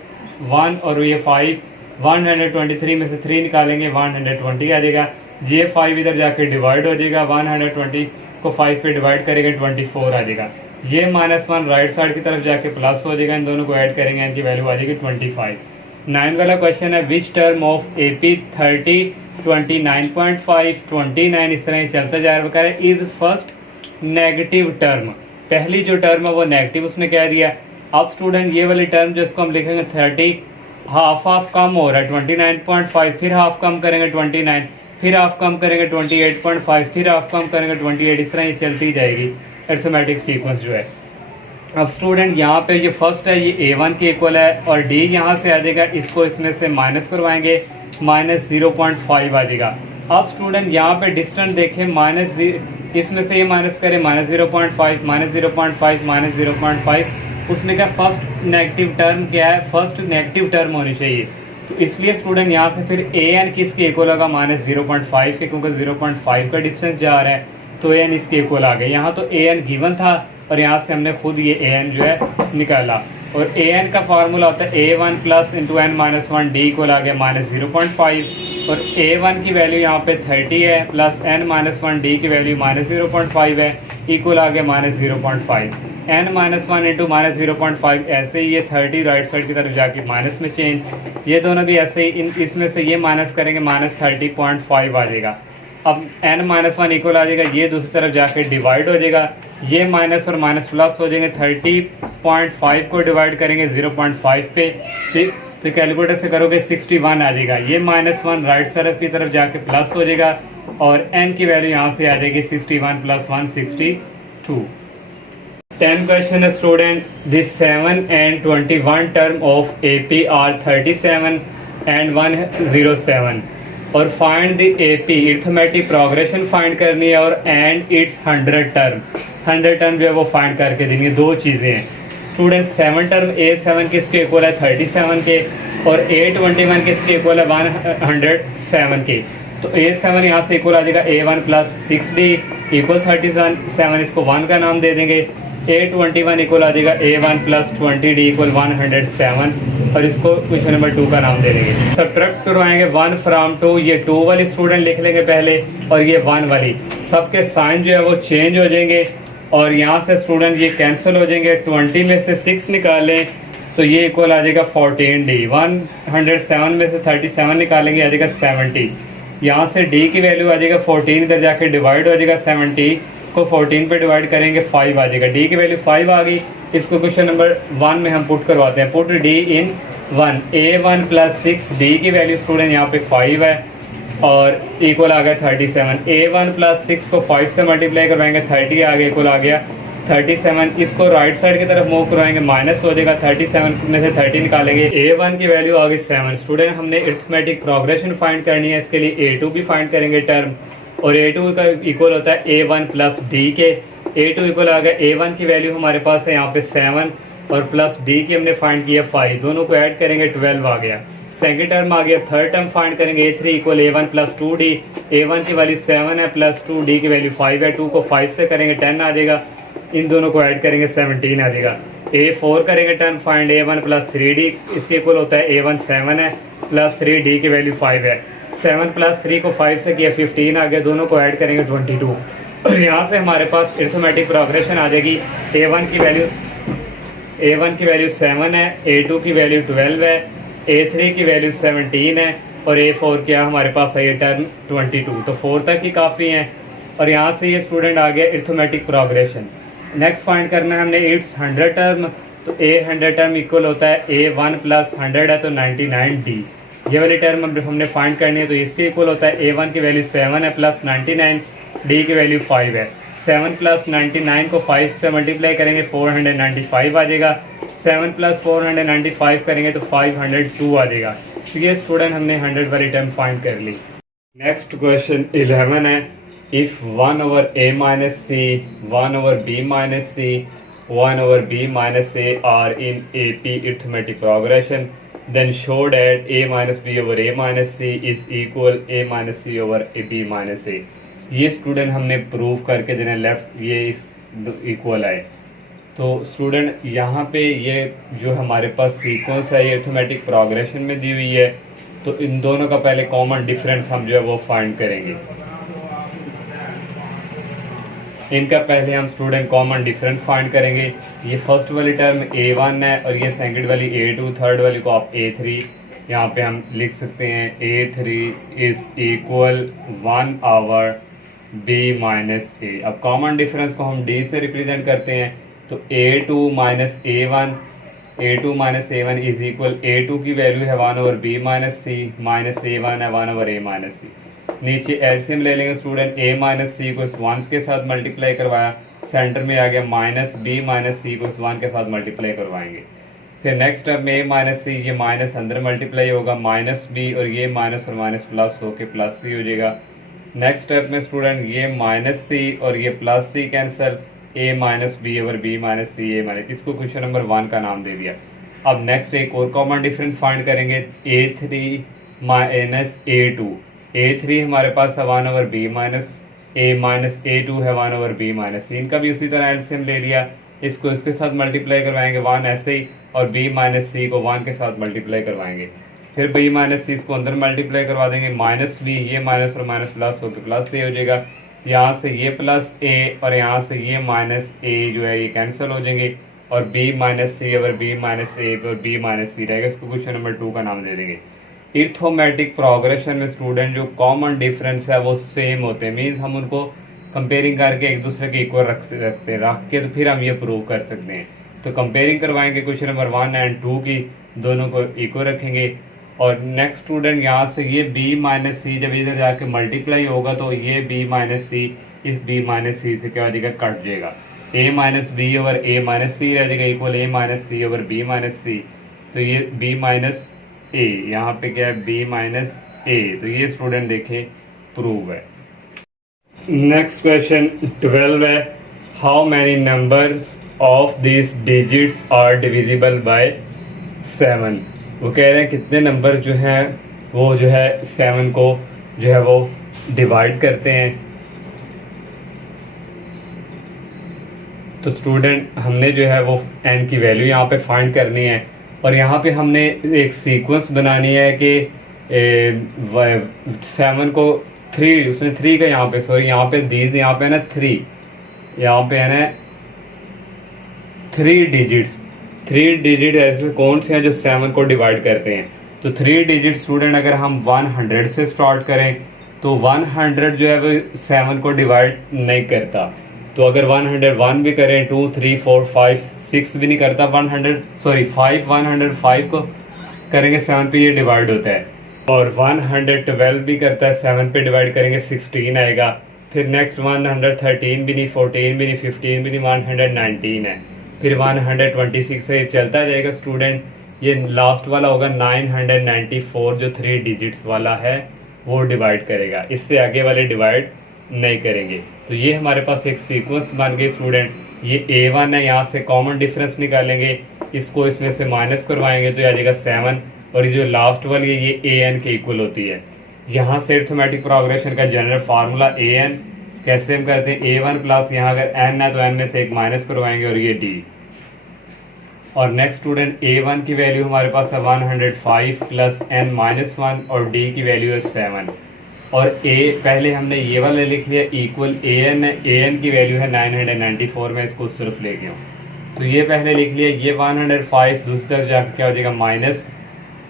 1 और ये 5, 123 में से 3 निकालेंगे 120 आ जाएगा, ये 5 इधर जाके डिवाइड हो जाएगा, 120 को 5 पे डिवाइड करेंगे 24 आ जाएगा, ये -1 राइट साइड की तरफ जाके प्लस हो जाएगा, इन दोनों को ऐड करेंगे, इनकी वैल्यू आ जाएगी 25। 9 वाला क्वेश्चन है, विच टर्म ऑफ AP 30, 29.5, 29 इस तरह चलता जा रहा है, इज फर्स्ट नेगेटिव टर्म। पहली जो टर्म है वो नेगेटिव उसने कह दिया। अब स्टूडेंट ये वाली टर्म जो इसको हम लिखेंगे 30, हाफ हाफ कम हो रहा है 29.5, फिर हाफ कम करेंगे 29, फिर हाफ कम करेंगे 28.5, फिर हाफ कम करेंगे 28, इस तरह ये चलती जाएगी अरिथमेटिक सीक्वेंस जो है। अब स्टूडेंट यहाँ पे ये फर्स्ट है, ये A1 के इक्वल है और D यहाँ से आ जाएगा, इसको इसमें से माइनस करवाएंगे, -0.5 आ जाएगा। अब स्टूडेंट यहाँ पे डिस्टेंस देखें, इसमें से ये माइनस करें, -0.5, -0.5, -0.5। उसने कहा फर्स्ट नेगेटिव टर्म क्या है, फर्स्ट नेगेटिव टर्म होनी चाहिए। तो इसलिए स्टूडेंट यहाँ से फिर AN किसके इक्वल होगा, -0.5 के, क्योंकि 0.5 का डिस्टेंस जा रहा है तो AN इसके इक्वल आ गया। यहाँ तो AN गिवन था और यहाँ से हमने खुद ये AN जो है निकाला, और AN का फार्मूला होता है A1 + n - 1 D इक्वल आ गया -0.5, और A1 की वैल्यू यहाँ पे 30 है प्लस n - 1 D की वैल्यू -0.5 है, इक्वल आ गया -0.5। n - 1 इंटू -0.5, ऐसे ही ये 30 राइट साइड की तरफ जाके माइनस में चेंज, ये दोनों भी ऐसे ही इसमें से ये माइनस करेंगे, -30.5 आ जाएगा। अब n - 1 इक्वल आ जाएगा, ये दूसरी तरफ जाके डिवाइड हो जाएगा, ये माइनस और माइनस प्लस हो जाएंगे। 30.5 को डिवाइड करेंगे 0.5 पे, तो कैलकुलेटर से करोगे 61 आ जाएगा। ये -1 राइट साइड की तरफ जाके प्लस हो जाएगा और n की वैल्यू यहाँ से आ जाएगी 61 + 1 62। 10 क्वेश्चन है student, this 7 and 21 term of AP are 37 and 107 और find the AP arithmetic progression find करनी है और एंड इट्स 100 टर्म जो है वो फाइंड करके देंगे। दो चीज़ें हैं स्टूडेंट, 7 टर्म A7 किसके इक्वल है 37 के और A21 किसके इक्वल है 107 के। तो A7 यहाँ से इक्वल आ जाएगा A1 + 6D इक्वल 37, इसको 1 का नाम दे देंगे। A21 इक्वल आ जाएगा A1 + 20D इक्वल 107 और इसको क्वेश्चन नंबर 2 का नाम दे देंगे। सब्ट्रैक्ट करवाएंगे 1 फ्रॉम 2, ये 2 वाली स्टूडेंट लिख लेंगे पहले और ये 1 वाली, सबके साइन जो है वो चेंज हो जाएंगे और यहाँ से स्टूडेंट ये कैंसिल हो जाएंगे। 20 में से 6 निकालें तो ये इक्वल आ जाएगा 14D। 107 में से 37 निकालेंगे आ जाएगा 70। यहाँ से D की वैल्यू आ जाएगा 14, इधर जाके डिवाइड हो जाएगा, 70 को 14 पे डिवाइड करेंगे 5 आ जाएगा। D की वैल्यू 5 आ गई, इसको क्वेश्चन नंबर 1 में हम पुट करवाते हैं। पुट D इन 1, A1 + 6D की वैल्यू स्टूडेंट यहाँ पे 5 है और इक्वल आ गया 37। A1 + 6 को 5 से मल्टीप्लाई करवाएंगे, 30 आ गया, इक्वल आ गया 37। इसको राइट साइड की तरफ मूव करवाएंगे, माइनस हो जाएगा, 37 में से 30 निकालेंगे। A1 की वैल्यू आ गई 7। स्टूडेंट हमने अरिथमेटिक प्रोग्रेशन फाइंड करनी है, इसके लिए A2 भी फाइंड करेंगे टर्म, और A2 का इक्वल होता है A1 + D के। A2 इक्वल आ गया, A1 की वैल्यू हमारे पास है यहाँ पे 7 और प्लस D की हमने फाइंड किया 5, दोनों को ऐड करेंगे 12 आ गया। सेकंड टर्म आ गया, थर्ड टर्म फाइंड करेंगे A3 equal A1 + 2D। A1 की वैल्यू 7 है प्लस 2D की वैल्यू 5 है, 2 को 5 से करेंगे 10 आ जाएगा, इन दोनों को ऐड करेंगे 17 आ जाएगा। A4 करेंगे टर्म फाइंड, A1 + 3D, इसके इक्वल होता है A1 7 है प्लस 3D की वैल्यू 5 है। 7 + 3 को 5 से किया 15 आ गया, दोनों को ऐड करेंगे 22। और यहाँ से हमारे पास अरिथमेटिक प्रोग्रेशन आ जाएगी। A1 की वैल्यू 7 है, A2 की वैल्यू 12 है, A3 की वैल्यू 17 है और A4 क्या हमारे पास है ये टर्म 22। तो 4 तक ही काफ़ी हैं और यहाँ से ये स्टूडेंट आ गया अरिथमेटिक प्रोग्रेशन। नेक्स्ट फाइंड करना है हमने इट्स 100 टर्म, तो A100 टर्म इक्वल होता है A1 + 100 है तो 99D। ये वाली टर्म हमने फाइंड करनी है, तो इसके इक्वल होता है A1 की वैल्यू 7 है प्लस 99, D की वैल्यू 5 है। 7 + 99 को 5 से मल्टीप्लाई करेंगे 495 आ जाएगा। 7 + 495 करेंगे तो 502 आ जाएगा। तो ये स्टूडेंट हमने 100 वाली टर्म फाइंड कर ली। नेक्स्ट क्वेश्चन 11 है, if 1/a - c 1/b - c 1/b - a are in AP arithmetic progression, then show that a - b/a - c is equal a - c/b - a। ये स्टूडेंट हमने प्रूव करके देना, लेफ्ट ये इक्वल आए। तो स्टूडेंट यहाँ पे ये जो हमारे पास सीक्वेंस है ये अरिथमेटिक प्रोग्रेशन में दी हुई है, तो इन दोनों का पहले कॉमन डिफरेंस हम जो है वो फाइंड करेंगे। इनका पहले हम स्टूडेंट कॉमन डिफरेंस फाइंड करेंगे। ये फर्स्ट वाली टर्म A1 है और ये सेकंड वाली A2, थर्ड वाली को आप A3 यहाँ पे हम लिख सकते हैं। A3 is equal 1/b - a। अब कॉमन डिफरेंस को हम D से रिप्रेजेंट करते हैं, तो A2 - A1 A2 minus A1 is equal A2 की वैल्यू है 1/b माइनस सी माइनस A1 है 1/a माइनस सी। नीचे एलसीएम ले लेंगे स्टूडेंट, a माइनस सी को इस 1 के साथ मल्टीप्लाई करवाया, सेंटर में आ गया माइनस b माइनस सी को इस 1 के साथ मल्टीप्लाई करवाएंगे। फिर नेक्स्ट स्टेप में a माइनस सी, ये माइनस अंदर मल्टीप्लाई होगा माइनस b और ये माइनस और माइनस प्लस होके प्लस सी हो जाएगा। नेक्स्ट स्टेप में स्टूडेंट ये माइनस सी और ये plus C cancel, a minus B over B minus C A minus, इसको क्वेश्चन नंबर 1 का नाम दे दिया। अब नेक्स्ट एक और कॉमन डिफरेंस फाइंड करेंगे, a3 माइनस a2। a3 हमारे पास है 1/b minus a minus a2 है 1/b माइनस सी। इनका भी उसी तरह एलसीएम ले लिया, इसको इसके साथ मल्टीप्लाई करवाएंगे 1 ऐसे ही, और b माइनस सी को 1 के साथ मल्टीप्लाई करवाएंगे। फिर b माइनस सी इसको अंदर मल्टीप्लाई करवा देंगे, माइनस b, ये माइनस और माइनस प्लस होकर प्लस ए हो जाएगा। यहाँ से ये प्लस ए और यहाँ से ये माइनस ए जो है ये कैंसिल हो जाएंगे, और b माइनस सी और b माइनस ए और b माइनस सी रहेगा। इसको क्वेश्चन नंबर 2 का नाम दे देंगे। इर्थोमेटिक प्रोग्रेशन में स्टूडेंट जो कॉमन डिफरेंस है वो सेम होते हैं, मीन्स हम उनको कंपेयरिंग करके एक दूसरे के इक्वल रख के तो फिर हम ये प्रूव कर सकते हैं। तो कंपेयरिंग करवाएंगे क्वेश्चन नंबर 1 एंड 2 की, दोनों को इक्वल रखेंगे। और नेक्स्ट स्टूडेंट यहाँ से ये b माइनस सी जब इधर जाके मल्टीप्लाई होगा तो ये b माइनस सी इस b माइनस सी से क्या हो जाएगा, कट जाएगा। a minus B over a minus c रह जाएगा equal a minus c over b minus c. तो ये b माइनस a, यहाँ पे क्या है b माइनस a। तो ये स्टूडेंट देखें प्रूव है। नेक्स्ट क्वेश्चन 12 है, how many numbers of this digits are divisible by 7। वो कह रहे हैं कितने नंबर जो हैं वो जो है 7 को जो है वो डिवाइड करते हैं। तो स्टूडेंट हमने जो है वो n की वैल्यू यहाँ पे फाइंड करनी है, और यहाँ पे हमने एक सीक्वेंस बनानी है कि 7 को 3, उसने 3 का यहाँ पे सॉरी यहाँ पे दीज यहाँ पे है ना 3, यहाँ पे है ना 3 डिजिट ऐसे कौन से हैं जो 7 को डिवाइड करते हैं। तो 3 डिजिट स्टूडेंट अगर हम 100 से स्टार्ट करें तो 100 जो है वो 7 को डिवाइड नहीं करता। तो अगर 101 भी करें 2 3 4 5 6 भी नहीं करता, 105 को करेंगे 7 पे ये डिवाइड होता है। और 112 भी करता है, 7 पे डिवाइड करेंगे 16 आएगा। फिर नेक्स्ट 113 भी नहीं, 14 भी नहीं, 15 भी नहीं, 119 है। फिर 126 से चलता जाएगा स्टूडेंट, ये लास्ट वाला होगा 994 जो 3 डिजिट्स वाला है वो डिवाइड करेगा, इससे आगे वाले डिवाइड नहीं करेंगे। तो ये हमारे पास एक सीक्वेंस बन गई स्टूडेंट। ये A1 है, यहाँ से कॉमन डिफरेंस निकालेंगे, इसको इसमें से माइनस करवाएंगे तो आ जाएगा 7, और ये जो लास्ट वाली है ये AN के इक्वल होती है। यहाँ से अरिथमेटिक प्रोग्रेशन का जनरल फार्मूला AN कैसे हम करते हैं, A1 प्लस यहाँ अगर n है तो n में से एक माइनस करवाएंगे और ये D। और नेक्स्ट स्टूडेंट A1 की वैल्यू हमारे पास है 105 प्लस n माइनस 1 और D की वैल्यू है 7। और A पहले हमने ये वाला लिख लिया इक्वल AN है, AN की वैल्यू है 994, में इसको सिर्फ ले गया हूँ। तो ये पहले लिख लिया, ये 105 दूसरी तरफ जाकर क्या हो जाएगा माइनस।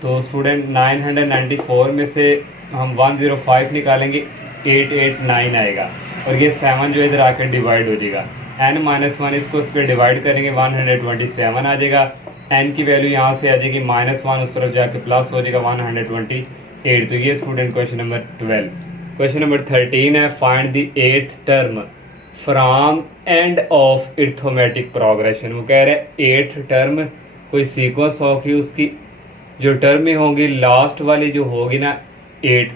तो स्टूडेंट 994 में से हम 105 निकालेंगे 889 आएगा, और ये 7 जो इधर आकर डिवाइड हो जाएगा। n-1 इसको उस पर डिवाइड करेंगे 127 आ जाएगा। n की वैल्यू यहाँ से आ जाएगी -1, उस तरफ जाके प्लस हो जाएगा 128। तो ये student question number 12। Question number 13 है, find the 8th term from end of arithmetic progression. वो कह रहे हैं 8th टर्म कोई सीक्वेंस हो कि उसकी जो टर्म होंगी लास्ट वाली जो होगी ना 8,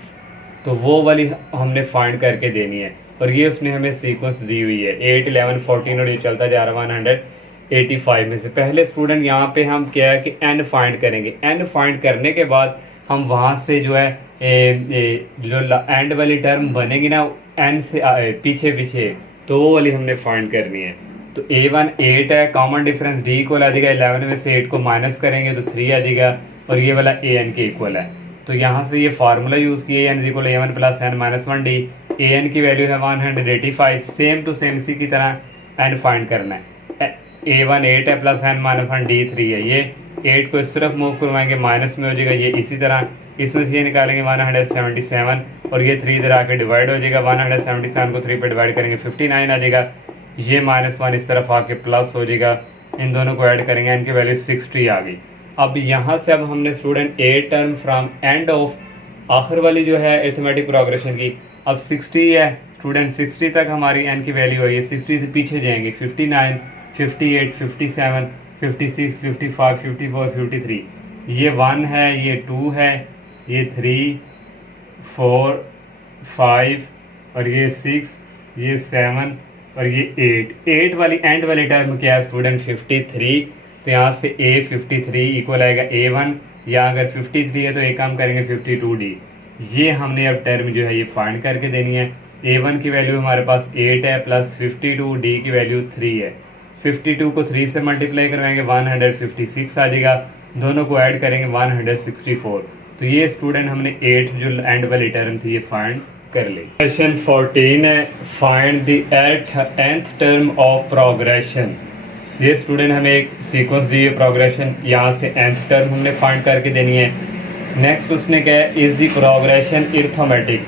तो वो वाली हमने फाइंड करके देनी है, और ये उसने हमें सीक्वेंस दी हुई है 8 11 14 और ये चलता जा रहा है 185 में से। पहले स्टूडेंट यहाँ पे हम क्या है कि n फाइंड करेंगे, n फाइंड करने के बाद हम वहाँ से जो है जो एंड वाली टर्म बनेगी ना n से पीछे पीछे, तो वो वाली हमने फाइंड करनी है। तो A1 8 है, कॉमन डिफरेंस D इक्वल आ जाएगा 11 में से 8 को माइनस करेंगे तो 3 आ जाएगा, और ये वाला AN के इक्वल है। तो यहाँ से ये फार्मूला यूज़ किया n equal A1 plus n-1 D। AN की वैल्यू है 185, सेम टू सेम सी की तरह n फाइंड करना है। A1 8 है प्लस n-1 D 3 है, ये 8 को इस तरफ मूव करवाएंगे माइनस में हो जाएगा, ये इसी तरह इसमें से ये निकालेंगे 177, और ये 3 इधर आके डिवाइड हो जाएगा। 177 को 3 पे डिवाइड करेंगे 59 आ जाएगा, ये -1 इस तरफ आके प्लस हो जाएगा, इन दोनों को ऐड करेंगे, n की वैल्यू 60 आ गई। अब यहाँ से अब हमने student a term from end of आखिर वाली जो है अरिथमेटिक प्रोग्रेशन की, अब 60 है स्टूडेंट, 60 तक हमारी n की वैल्यू है, ये 60 से पीछे जाएंगे 59, 58, 57, 56, 55, 54, 53, ये 1 है, ये 2 है, ये 3, 4, 5 और ये 6, ये 7 और ये 8 वाली एंड वाली टर्म क्या है स्टूडेंट 53। तो यहाँ से a 53 इक्वल आएगा a1, या अगर 53 है तो एक काम करेंगे 52d। ये हमने अब टर्म जो है ये फाइंड करके देनी है। a1 की वैल्यू हमारे पास 8 है प्लस 52d की वैल्यू 3 है। 52 को 3 से मल्टीप्लाई करवाएंगे 156 आ जाएगा, दोनोों को ऐड करेंगे 164। तो ये स्टूडेंट हमने 8 जो एंड वाली टर्म थी ये फाइंड कर ली। क्वेश्चन 14 है, find the nth term of progression. ये स्टूडेंट हमें एक सीक्वेंस दी है प्रोग्रेशन, यहाँ से nth टर्म हमने फाइंड करके देनी है। नेक्स्ट उसने क्या है, इज द प्रोग्रेशन अरिथमेटिक,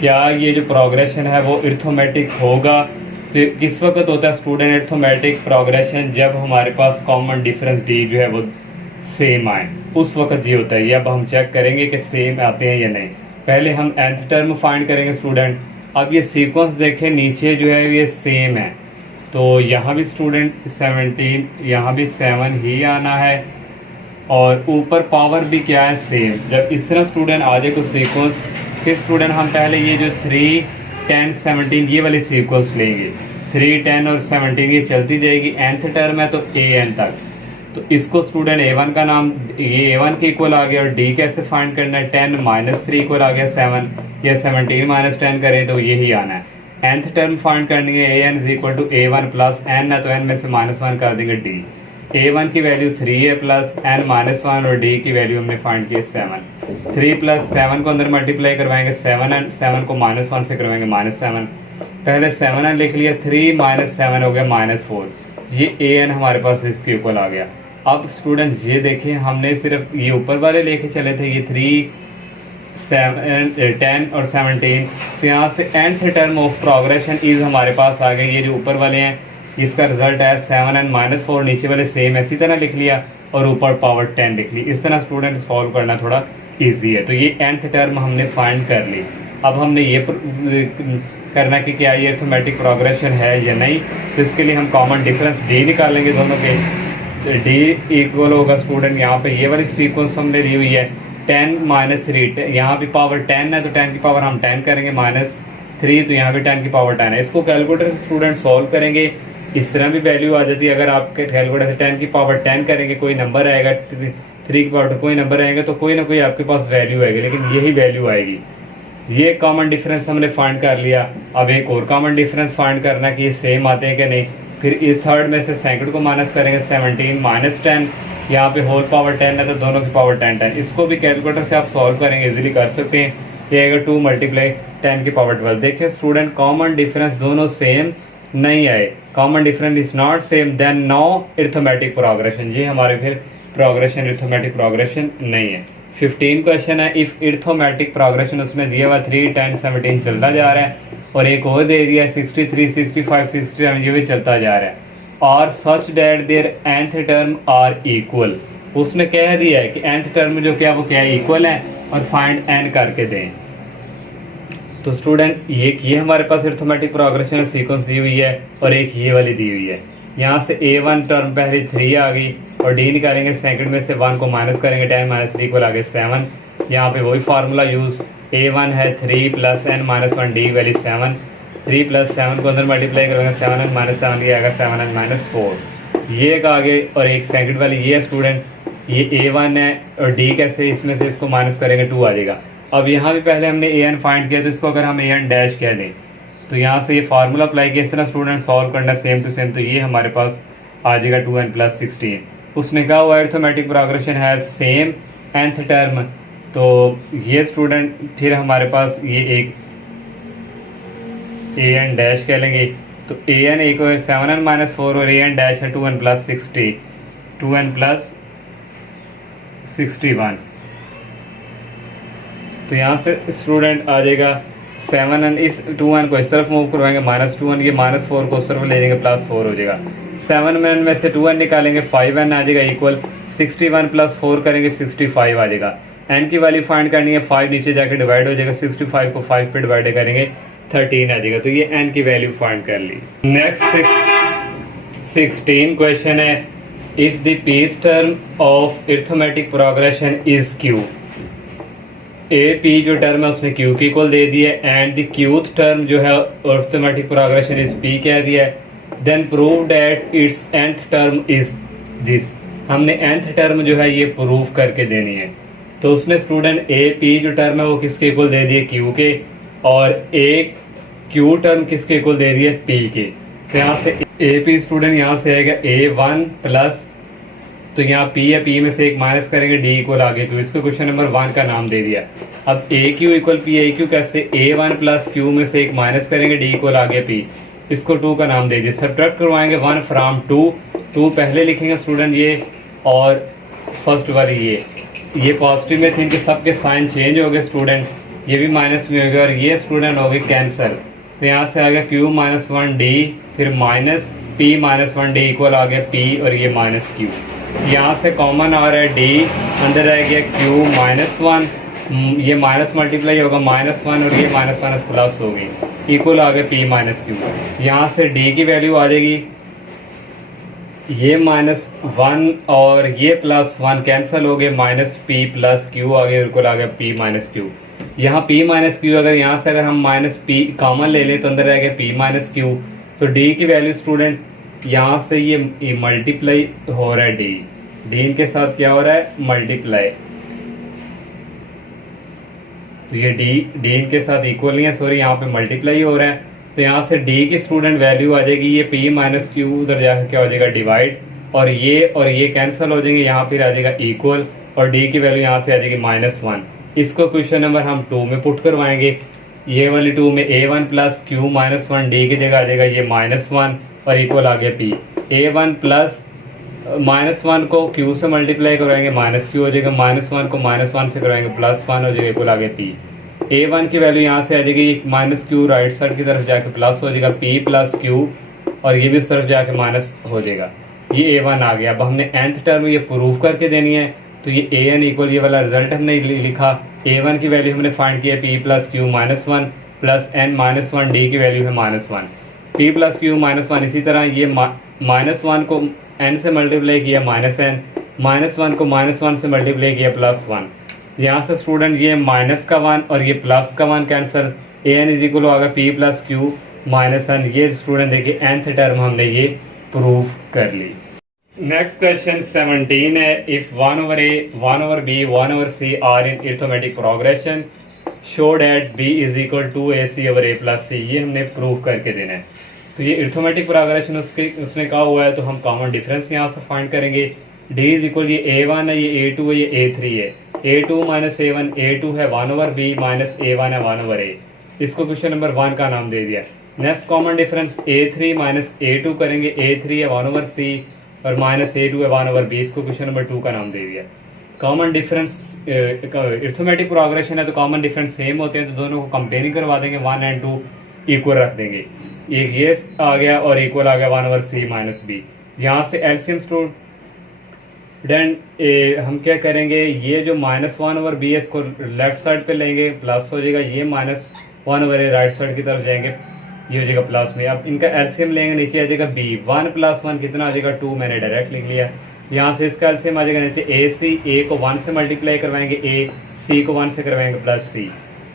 क्या ये जो प्रोग्रेशन है वो अरिथमेटिक होगा। तो किस वक्त होता है स्टूडेंट अरिथमेटिक प्रोग्रेशन, जब हमारे पास कॉमन डिफरेंस डी जो है वो सेम आए, उस वक्त ये होता है। ये अब हम चेक करेंगे कि सेम आते हैं या नहीं। पहले हम nth टर्म फाइंड करेंगे स्टूडेंट। अब ये सीक्वेंस देखें, नीचे जो है ये सेम है, तो यहाँ भी स्टूडेंट 17, यहाँ भी 7 ही आना है, और ऊपर पावर भी क्या है सेम। जब इस तरह स्टूडेंट आ जाए कुछ सीक्वेंस, फिर स्टूडेंट हम पहले ये जो 3, 10, 17 ये वाली सीक्वेंस लेंगे। 3, 10 और 17 ये चलती जाएगी, nth टर्म है तो an तक। तो इसको स्टूडेंट a1 का नाम, ये a1 के इक्वल आ गया, और d कैसे फाइंड करना है, 10 माइनस 3 इक्वल आ गया 7, या 17 माइनस 10 करें तो यही आना है। nth टर्म फाइंड करनी है, an is equal to a1 plus n है तो n में से -1 कर देंगे d। a1 की वैल्यू 3 है प्लस n -1, और d की वैल्यू हमने फाइंड की 7। 3 प्लस 7 को अंदर मल्टीप्लाई करवाएंगे 7n, 7 को -1 से करवाएंगे -7। पहले 7n लिख लिया, 3 माइनस 7 हो गया -4, ये an हमारे पास इसके इक्वल आ गया। अब स्टूडेंट ये देखें, हमने सिर्फ ये ऊपर वाले लेके चले थे, ये 3, 7, 10 और 17, तो यहाँ से nth term of progression is हमारे पास आ गए। ये जो ऊपर वाले हैं इसका रिजल्ट है 7n -4, नीचे वाले सेम इसी तरह लिख लिया, और ऊपर पावर 10 लिख ली। इस तरह स्टूडेंट सॉल्व करना थोड़ा ईजी है। तो ये nth टर्म हमने फाइंड कर ली। अब हमने ये करना कि क्या ये अरिथमेटिक प्रोग्रेशन है या नहीं। तो इसके लिए हम कॉमन डिफरेंस d निकालेंगे दोनों के। d इक्वल होगा स्टूडेंट, यहाँ पे ये वाली सीक्वेंस हमने दी हुई है 10 माइनस 3, यहाँ भी पावर 10 है तो 10 की पावर हम 10 करेंगे -3, तो यहाँ भी 10 की पावर 10 है। इसको कैलकुलेटर से स्टूडेंट सॉल्व करेंगे, इस तरह भी वैल्यू आ जाती है। अगर आप कैलकुलेटर से 10 की पावर 10 करेंगे, कोई नंबर आएगा, 3 की पावर कोई नंबर आएगा, तो कोई ना कोई आपके पास वैल्यू आएगी, लेकिन यही वैल्यू आएगी। ये कॉमन डिफरेंस हमने फाइंड कर लिया। अब एक और कॉमन डिफरेंस फाइंड करना कि ये सेम आते हैं कि नहीं। फिर इस थर्ड में से सेकंड को माइनस करेंगे, 17 माइनस 10, यहाँ पे होल पावर 10 है तो दोनों की पावर 10। इसको भी कैलकुलेटर से आप सॉल्व करेंगे, इजीली कर सकते हैं। ये आएगा 2 मल्टीप्लाई 10 की पावर 12। देखिए स्टूडेंट, कॉमन डिफरेंस दोनों सेम नहीं आए, common difference is not same, then no arithmetic progression. ये हमारे फिर प्रोग्रेशन अरिथमेटिक प्रोग्रेशन नहीं है। 15 क्वेश्चन है, इफ अरिथमेटिक प्रोग्रेशन उसमें दिया हुआ 3, 10, 17 चलता जा रहा है, और एक और दे दिया 63, 65, 67 ये भी चलता जा रहा है, और such that their nth term are equal. उसने कह दिया है कि nth टर्म जो क्या वो क्या इक्वल है, और फाइंड n करके दें। तो स्टूडेंट ये हमारे पास अरिथमेटिक प्रोग्रेशन सीक्वेंस दी हुई है, और एक ये वाली दी हुई है। यहाँ से a1 टर्म पहले 3 आ गई, और d निकालेंगे सेकंड में से 1 को माइनस करेंगे, 10 माइनस 3 को आगे 7। यहाँ पे वही फार्मूला यूज़, a1 है 3 plus n minus 1, d value 7, 3 plus 7 को अंदर मल्टीप्लाई करेंगे 7n माइनस 7 ये आएगा 7n माइनस 4। ये एक आगे, और एक सेकंड वाली ये है स्टूडेंट, ये a1 है, और d कैसे इसमें से इसको माइनस करेंगे 2 आ जाएगा। अब यहाँ भी पहले हमने an फाइंड किया, तो इसको अगर हम an डैश कह दें तो यहाँ से ये फार्मूला अप्लाई किया, इस तरह स्टूडेंट सॉल्व करना सेम टू सेम। तो ये हमारे पास आ जाएगा 2n प्लस 16। उसने कहा हुआ अरिथमेटिक प्रोग्रेशन है सेम nth टर्म, तो ये स्टूडेंट फिर हमारे पास ये एक an डैश कह लेंगे। तो an एक 7n माइनस 4, और an डैश है 2n प्लस 60, 2n प्लस 61। तो यहाँ से स्टूडेंट आ जाएगा 7 इस 2n को इस तरफ मूव करवाएंगे -2n, ये -4 को उस तरफ ले जाएंगे +4 हो जाएगा। 7n में से 2n निकालेंगे 5n आ जाएगा इक्वल 61 + 4 करेंगे 65 आ जाएगा। n की वैल्यू फाइंड करनी है, 5 नीचे जाके डिवाइड हो जाएगा, 65 को 5 पे डिवाइड करेंगे 13 आ जाएगा। तो ये n की वैल्यू फाइंड कर ली। नेक्स्ट 16 क्वेश्चन है, if the pth term of arithmetic progression is q, A P जो टर्म है उसने क्यू की इक्वल दे दी है एंड द क्यूथ टर्म जो है अरिथमेटिक प्रोग्रेशन इज पी कह दिया है, then prove that its nth term is this. हमने nth टर्म जो है ये प्रूव करके देनी है। तो उसने स्टूडेंट ए पी जो टर्म है वो किसके इक्वल दे दिए क्यू के, और ए क्यू टर्म किसके इक्वल दे दिए पी के। तो यहाँ से ए पी स्टूडेंट यहाँ से आएगा A1 प्लस, तो यहाँ P है, P में से एक माइनस करेंगे D इक्वल आगे क्यू, इसको क्वेश्चन नंबर 1 का नाम दे दिया। अब AQ इक्वल P AQ कैसे, A1 प्लस Q में से एक माइनस करेंगे D इक्वल आगे P, इसको 2 का नाम दे दिया। सब्ट्रैक्ट करवाएंगे 1 फ्रॉम 2 पहले लिखेंगे स्टूडेंट ये, और फर्स्ट वाली ये पॉजिटिव में थे, इनके सबके साइन चेंज हो गए स्टूडेंट, ये भी माइनस में हो गया और ये स्टूडेंट हो गए कैंसर। तो यहाँ से आ गया Q-1D, फिर माइनस P-1D इक्वल आ गया P और ये माइनस Q। यहाँ से कॉमन आ रहा है D, अंदर रह गया Q-1, ये माइनस मल्टीप्लाई होगा -1 और ये माइनस प्लस होगी, इक्वल आ गया P-Q। यहाँ से D की वैल्यू आ जाएगी, ये -1 और ये +1 कैंसिल हो गए, -P + Q आ गया, इक्वल आ गया P-Q। यहाँ P-Q अगर यहाँ से अगर हम -P कॉमन ले लें तो अंदर रह गया P-Q। तो D की वैल्यू स्टूडेंट यहाँ से ये मल्टीप्लाई हो रहा है, D इनके साथ क्या हो रहा है मल्टीप्लाई, तो ये D इनके साथ इक्वल नहीं है, सॉरी यहाँ पे मल्टीप्लाई हो रहा है। तो यहाँ से D की स्टूडेंट वैल्यू आ जाएगी, ये P-Q उधर जाकर क्या हो जाएगा डिवाइड, और ये कैंसिल हो जाएंगे, यहाँ फिर आ जाएगा इक्वल, और D की वैल्यू यहाँ से आ जाएगी -1। इसको क्वेश्चन नंबर हम 2 में पुट करवाएंगे, ये वाली 2 में A1 प्लस Q-1D की जगह आ जाएगा ये -1 और इक्वल आ गया P। A1 प्लस -1 को Q से मल्टीप्लाई करवाएंगे -Q हो जाएगा, -1 को -1 से करवाएंगे +1 हो जाएगा, इक्वल आ गया P। A1 की वैल्यू यहाँ से आ जाएगी -Q राइट साइड की तरफ जाके प्लस हो जाएगा P + Q, और ये भी उस तरफ जाके माइनस हो जाएगा, ये A1 आ गया। अब हमने nth टर्म ये प्रूव करके देनी है, तो ये AN इक्वल ये वाला रिजल्ट हमने लिखा, A1 की वैल्यू हमने फाइंड किया P + Q -1 प्लस N-1D की वैल्यू है -1, P + Q -1। इसी तरह ये -1 को n से मल्टीप्लाई किया -n, -1 को -1 से मल्टीप्लाई किया +1। यहाँ से स्टूडेंट ये माइनस का 1 और ये प्लस का 1 कैंसिल, AN इज इक्वल होगा P + Q -n। ये स्टूडेंट देखिए nth टर्म हमने ये प्रूव कर ली। नेक्स्ट क्वेश्चन 17 है, if 1/a 1/b 1/c are in arithmetic progression show that b is equal to AC/a + c, ये हमने प्रूव करके देना है। तो ये अरिथमेटिक प्रोग्रेशन उसने कहा हुआ है, तो हम कॉमन डिफरेंस यहाँ से फाइंड करेंगे। d इज इक्वल ये A1 है, ये A2 है, ये A3 है, A2 - A1, A2 है 1/b -A1 है 1/a, इसको क्वेश्चन नंबर 1 का नाम दे दिया। Next common difference A3 - A2 करेंगे, A3 है 1/c और -A2 है 1/b, इसको क्वेश्चन नंबर 2 का नाम दे दिया। कॉमन डिफरेंस अरिथमेटिक प्रोग्रेशन है तो कॉमन डिफरेंस सेम होते हैं, तो दोनों को कंपेयरिंग करवा देंगे, 1 और 2 इक्वल रख देंगे, एक ये आ गया और इक्वल आ गया 1/c -b। यहाँ से एलसीएम स्टूडेंट हम क्या करेंगे, ये जो -1/b है इसको लेफ्ट साइड पे लेंगे, प्लस हो जाएगा, ये -1/a राइट साइड की तरफ जाएंगे, ये हो जाएगा प्लस में। अब इनका एलसीएम लेंगे, नीचे आ जाएगा b, 1 + 1 कितना आ जाएगा 2, मैंने डायरेक्ट लिख लिया। यहाँ से इसका एलसीएम आ जाएगा नीचे AC, A को 1 से मल्टीप्लाई करवाएंगे A, C को 1 से करवाएंगे +C।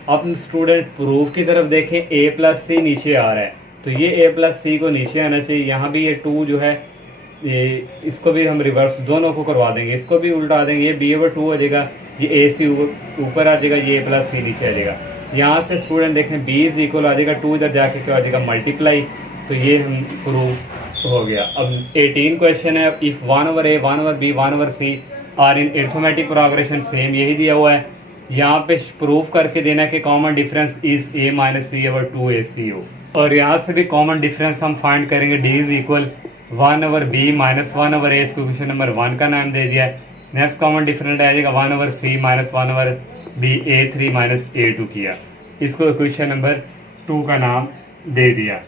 अब स्टूडेंट प्रूफ की तरफ देखें, A + C नीचे आ रहा है, तो ये A + C को नीचे आना चाहिए। यहाँ भी ये 2 जो है इसको भी हम रिवर्स दोनों को करवा देंगे, इसको भी उल्टा देंगे, ये B/2 हो जाएगा, ये AC ऊपर आ जाएगा, ये A + C नीचे आ जाएगा। यहाँ से स्टूडेंट देखें B इज इक्वल आ जाएगा 2 इधर जाके क्या आ जाएगा मल्टीप्लाई, तो ये हम प्रूफ हो गया। अब 18 क्वेश्चन है, if 1/a 1/b 1/c are in arithmetic progression, same यही दिया हुआ है। यहाँ पे प्रूफ करके देना है कि common difference is A - C/2AC हो, और यहाँ से भी कॉमन डिफरेंस हम फाइंड करेंगे, D is equal 1/b -1/a, इसको क्वेश्चन नंबर 1 का नाम दे दिया है। नेक्स्ट कॉमन डिफरेंस आ जाएगा 1/c -1/b A3 - A2 किया। इसको इक्वेशन नंबर 2 का नाम दे दिया।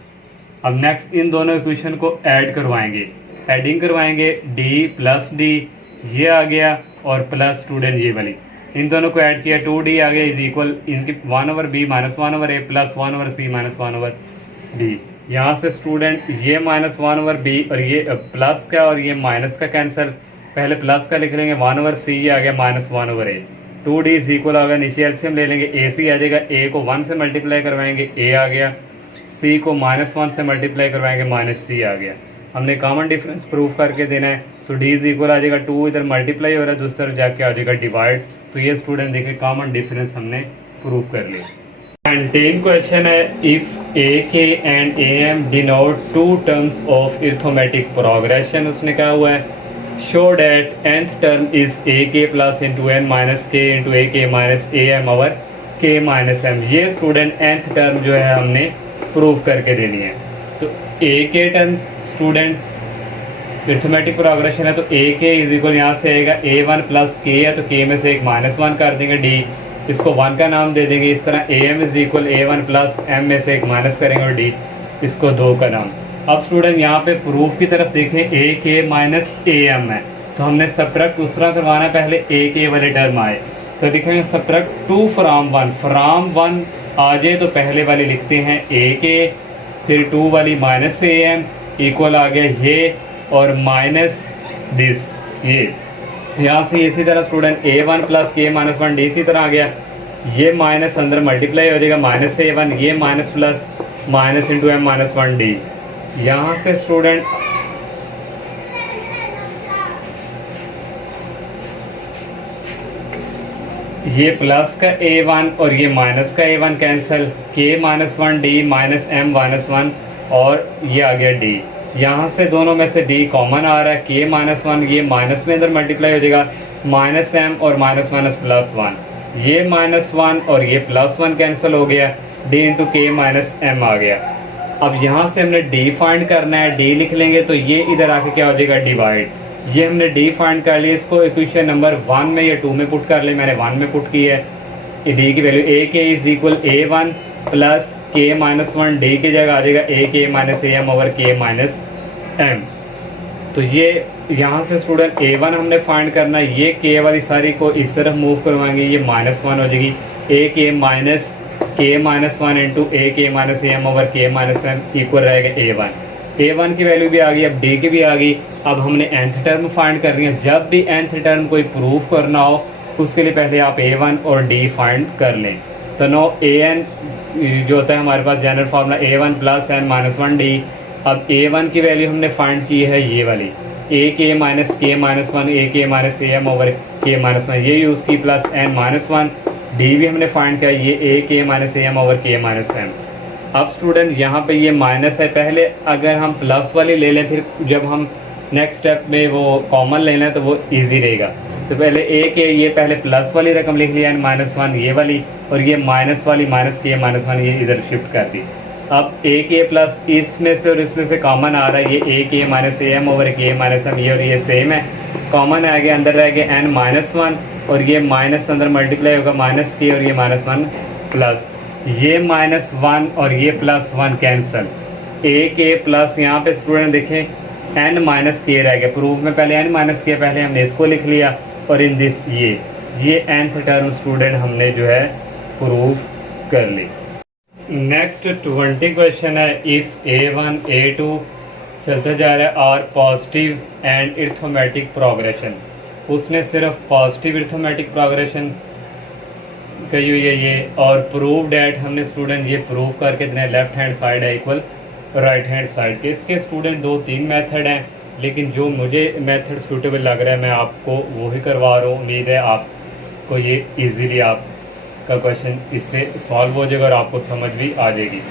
अब नेक्स्ट इन दोनों इक्वेशन को ऐड करवाएंगे, एडिंग करवाएंगे, डी प्लस डी ये आ गया और प्लस स्टूडेंट ये वाली, इन दोनों को ऐड किया 2d आ गया इज इक्वल इनकी 1/b minus 1/a plus 1/c minus 1/d। यहाँ से स्टूडेंट ये माइनस 1/b और ये प्लस का और ये माइनस का कैंसिल, पहले प्लस का लिख लेंगे 1/c ये आ गया minus 1/a, 2d is equal आ गया, नीचे एलसीएम ले लेंगे, ए सी आ जाएगा, a को 1 से मल्टीप्लाई करवाएंगे a आ गया, c को -1 से मल्टीप्लाई करवाएंगे -c आ गया। हमने कॉमन डिफरेंस प्रूफ करके देना है, तो d इज इक्वल आ जाएगा 2 इधर मल्टीप्लाई हो रहा है, दूसरी तरफ जाके आ जाएगा डिवाइड। तो ये स्टूडेंट देखिए कॉमन डिफरेंस हमने प्रूफ कर लिया। एंड 10 क्वेश्चन है, if A K and A M denote two terms of arithmetic progression, उसने कहा हुआ है show that nth term is A K plus into N minus K into A K minus A M over K minus M. ये student nth term जो है हमने proof करके देनी है। तो ए के टर्म स्टूडेंट अरिथमेटिक प्रोग्रेशन है, तो ए के इज इक्वल यहाँ से आएगा a1 प्लस के है, तो के में से एक -1 कर देंगे, डी इसको 1 का नाम दे देंगे। इस तरह A M is equal a1 plus M में से एक माइनस करेंगे और डी इसको 2 का नाम। अब स्टूडेंट यहाँ पे प्रूफ की तरफ देखें, ए के माइनस ए एम है, तो हमने सब्ट्रैक्ट दूसरा करवाना, पहले ए के वाले टर्म आए तो लिखेंगे सब्ट्रैक्ट 2 फ्राम 1, फ्राम 1 आ जाए तो पहले वाली लिखते हैं ए के, फिर 2 वाली माइनस ए एम इक्वल आ गया ये और माइनस दिस ये। यहाँ से इसी तरह स्टूडेंट a1 प्लस के माइनस 1 डी इसी तरह आ गया, ये माइनस अंदर मल्टीप्लाई हो जाएगा माइनस a1, ये minus plus minus into M minus 1 D. यहाँ से स्टूडेंट ये प्लस का a1 और ये माइनस का a1 cancel, K minus 1 D minus M minus 1 और ये आ गया डी। यहाँ से दोनों में से d कॉमन आ रहा है, के माइनस 1 ये माइनस में अंदर मल्टीप्लाई हो जाएगा माइनस एम और माइनस माइनस प्लस 1, ये -1 और ये +1 कैंसिल हो गया, d इंटू के माइनस एम आ गया। अब यहाँ से हमने d फाइंड करना है, d लिख लेंगे तो ये इधर आके क्या हो जाएगा डिवाइड। ये हमने d फाइंड कर लिया, इसको इक्वेशन नंबर 1 में या 2 में पुट कर ले, मैंने 1 में पुट की है। d की वैल्यू a के इज इक्वल a1 प्लस के माइनस 1 डी की जगह आ जाएगा ए K minus A M over K minus M. तो ये यहाँ से स्टूडेंट a1 हमने फाइंड करना है, ये के वाली सारी को इस तरफ मूव करवाएंगे, ये -1 हो जाएगी, ए K minus 1 into A K minus A M over K minus M equal रहेगा a1 की वैल्यू भी आ गई, अब d की भी आ गई। अब हमने nth टर्म फाइंड करनी है, जब भी nth टर्म कोई प्रूफ करना हो उसके लिए पहले आप a1 और d फाइंड कर लें। तो नो an जो होता है हमारे पास general formula a1 plus n minus 1 d. अब a1 की वैल्यू हमने फाइंड की है ये वाली, ए K minus 1 A K minus A M over K minus 1 ये यूज़ की, प्लस एन माइनस 1 डी भी हमने फाइंड किया, ये ए K minus A M over K minus M. अब स्टूडेंट यहाँ पे ये माइनस है, पहले अगर हम प्लस वाली ले लें, फिर जब हम नेक्स्ट स्टेप में वो कॉमन ले लें तो वो ईजी रहेगा। तो पहले ए के ये पहले प्लस वाली रकम लिख लिया, -1 ये वाली, और ये माइनस वाली माइनस के -1 ये इधर शिफ्ट कर दी। अब ए के प्लस इसमें से और इसमें से कॉमन आ रहा है, ये ए K minus A M over K minus M, ये और ये सेम है, कॉमन आ गया, अंदर रह गया n-1 और ये माइनस अंदर मल्टीप्लाई होगा माइनस के और ये -1 प्लस ये -1 और ये +1 कैंसल, ए के प्लस यहाँ पे स्टूडेंट देखें n माइनस के रह गया, प्रूफ में पहले n माइनस के पहले हमने इसको लिख लिया और इन दिस ये nth टर्म स्टूडेंट हमने जो है प्रूफ कर ली। नेक्स्ट 20 क्वेश्चन है, इफ़ a1 a2 चलता जा रहा है और पॉजिटिव एंड अरिथमेटिक प्रोग्रेशन, उसने सिर्फ पॉजिटिव अरिथमेटिक प्रोग्रेशन कही हुई है ये, और प्रूव डैट हमने स्टूडेंट ये प्रूव करके देना, लेफ्ट हैंड साइड है इक्वल राइट हैंड साइड के। इसके स्टूडेंट 2-3 मेथड हैं, लेकिन जो मुझे मेथड सूटेबल लग रहा है मैं आपको वो ही करवा रहा हूँ। उम्मीद है आपको ये इजीली आपका क्वेश्चन इससे सॉल्व हो जाएगा और आपको समझ भी आ जाएगी।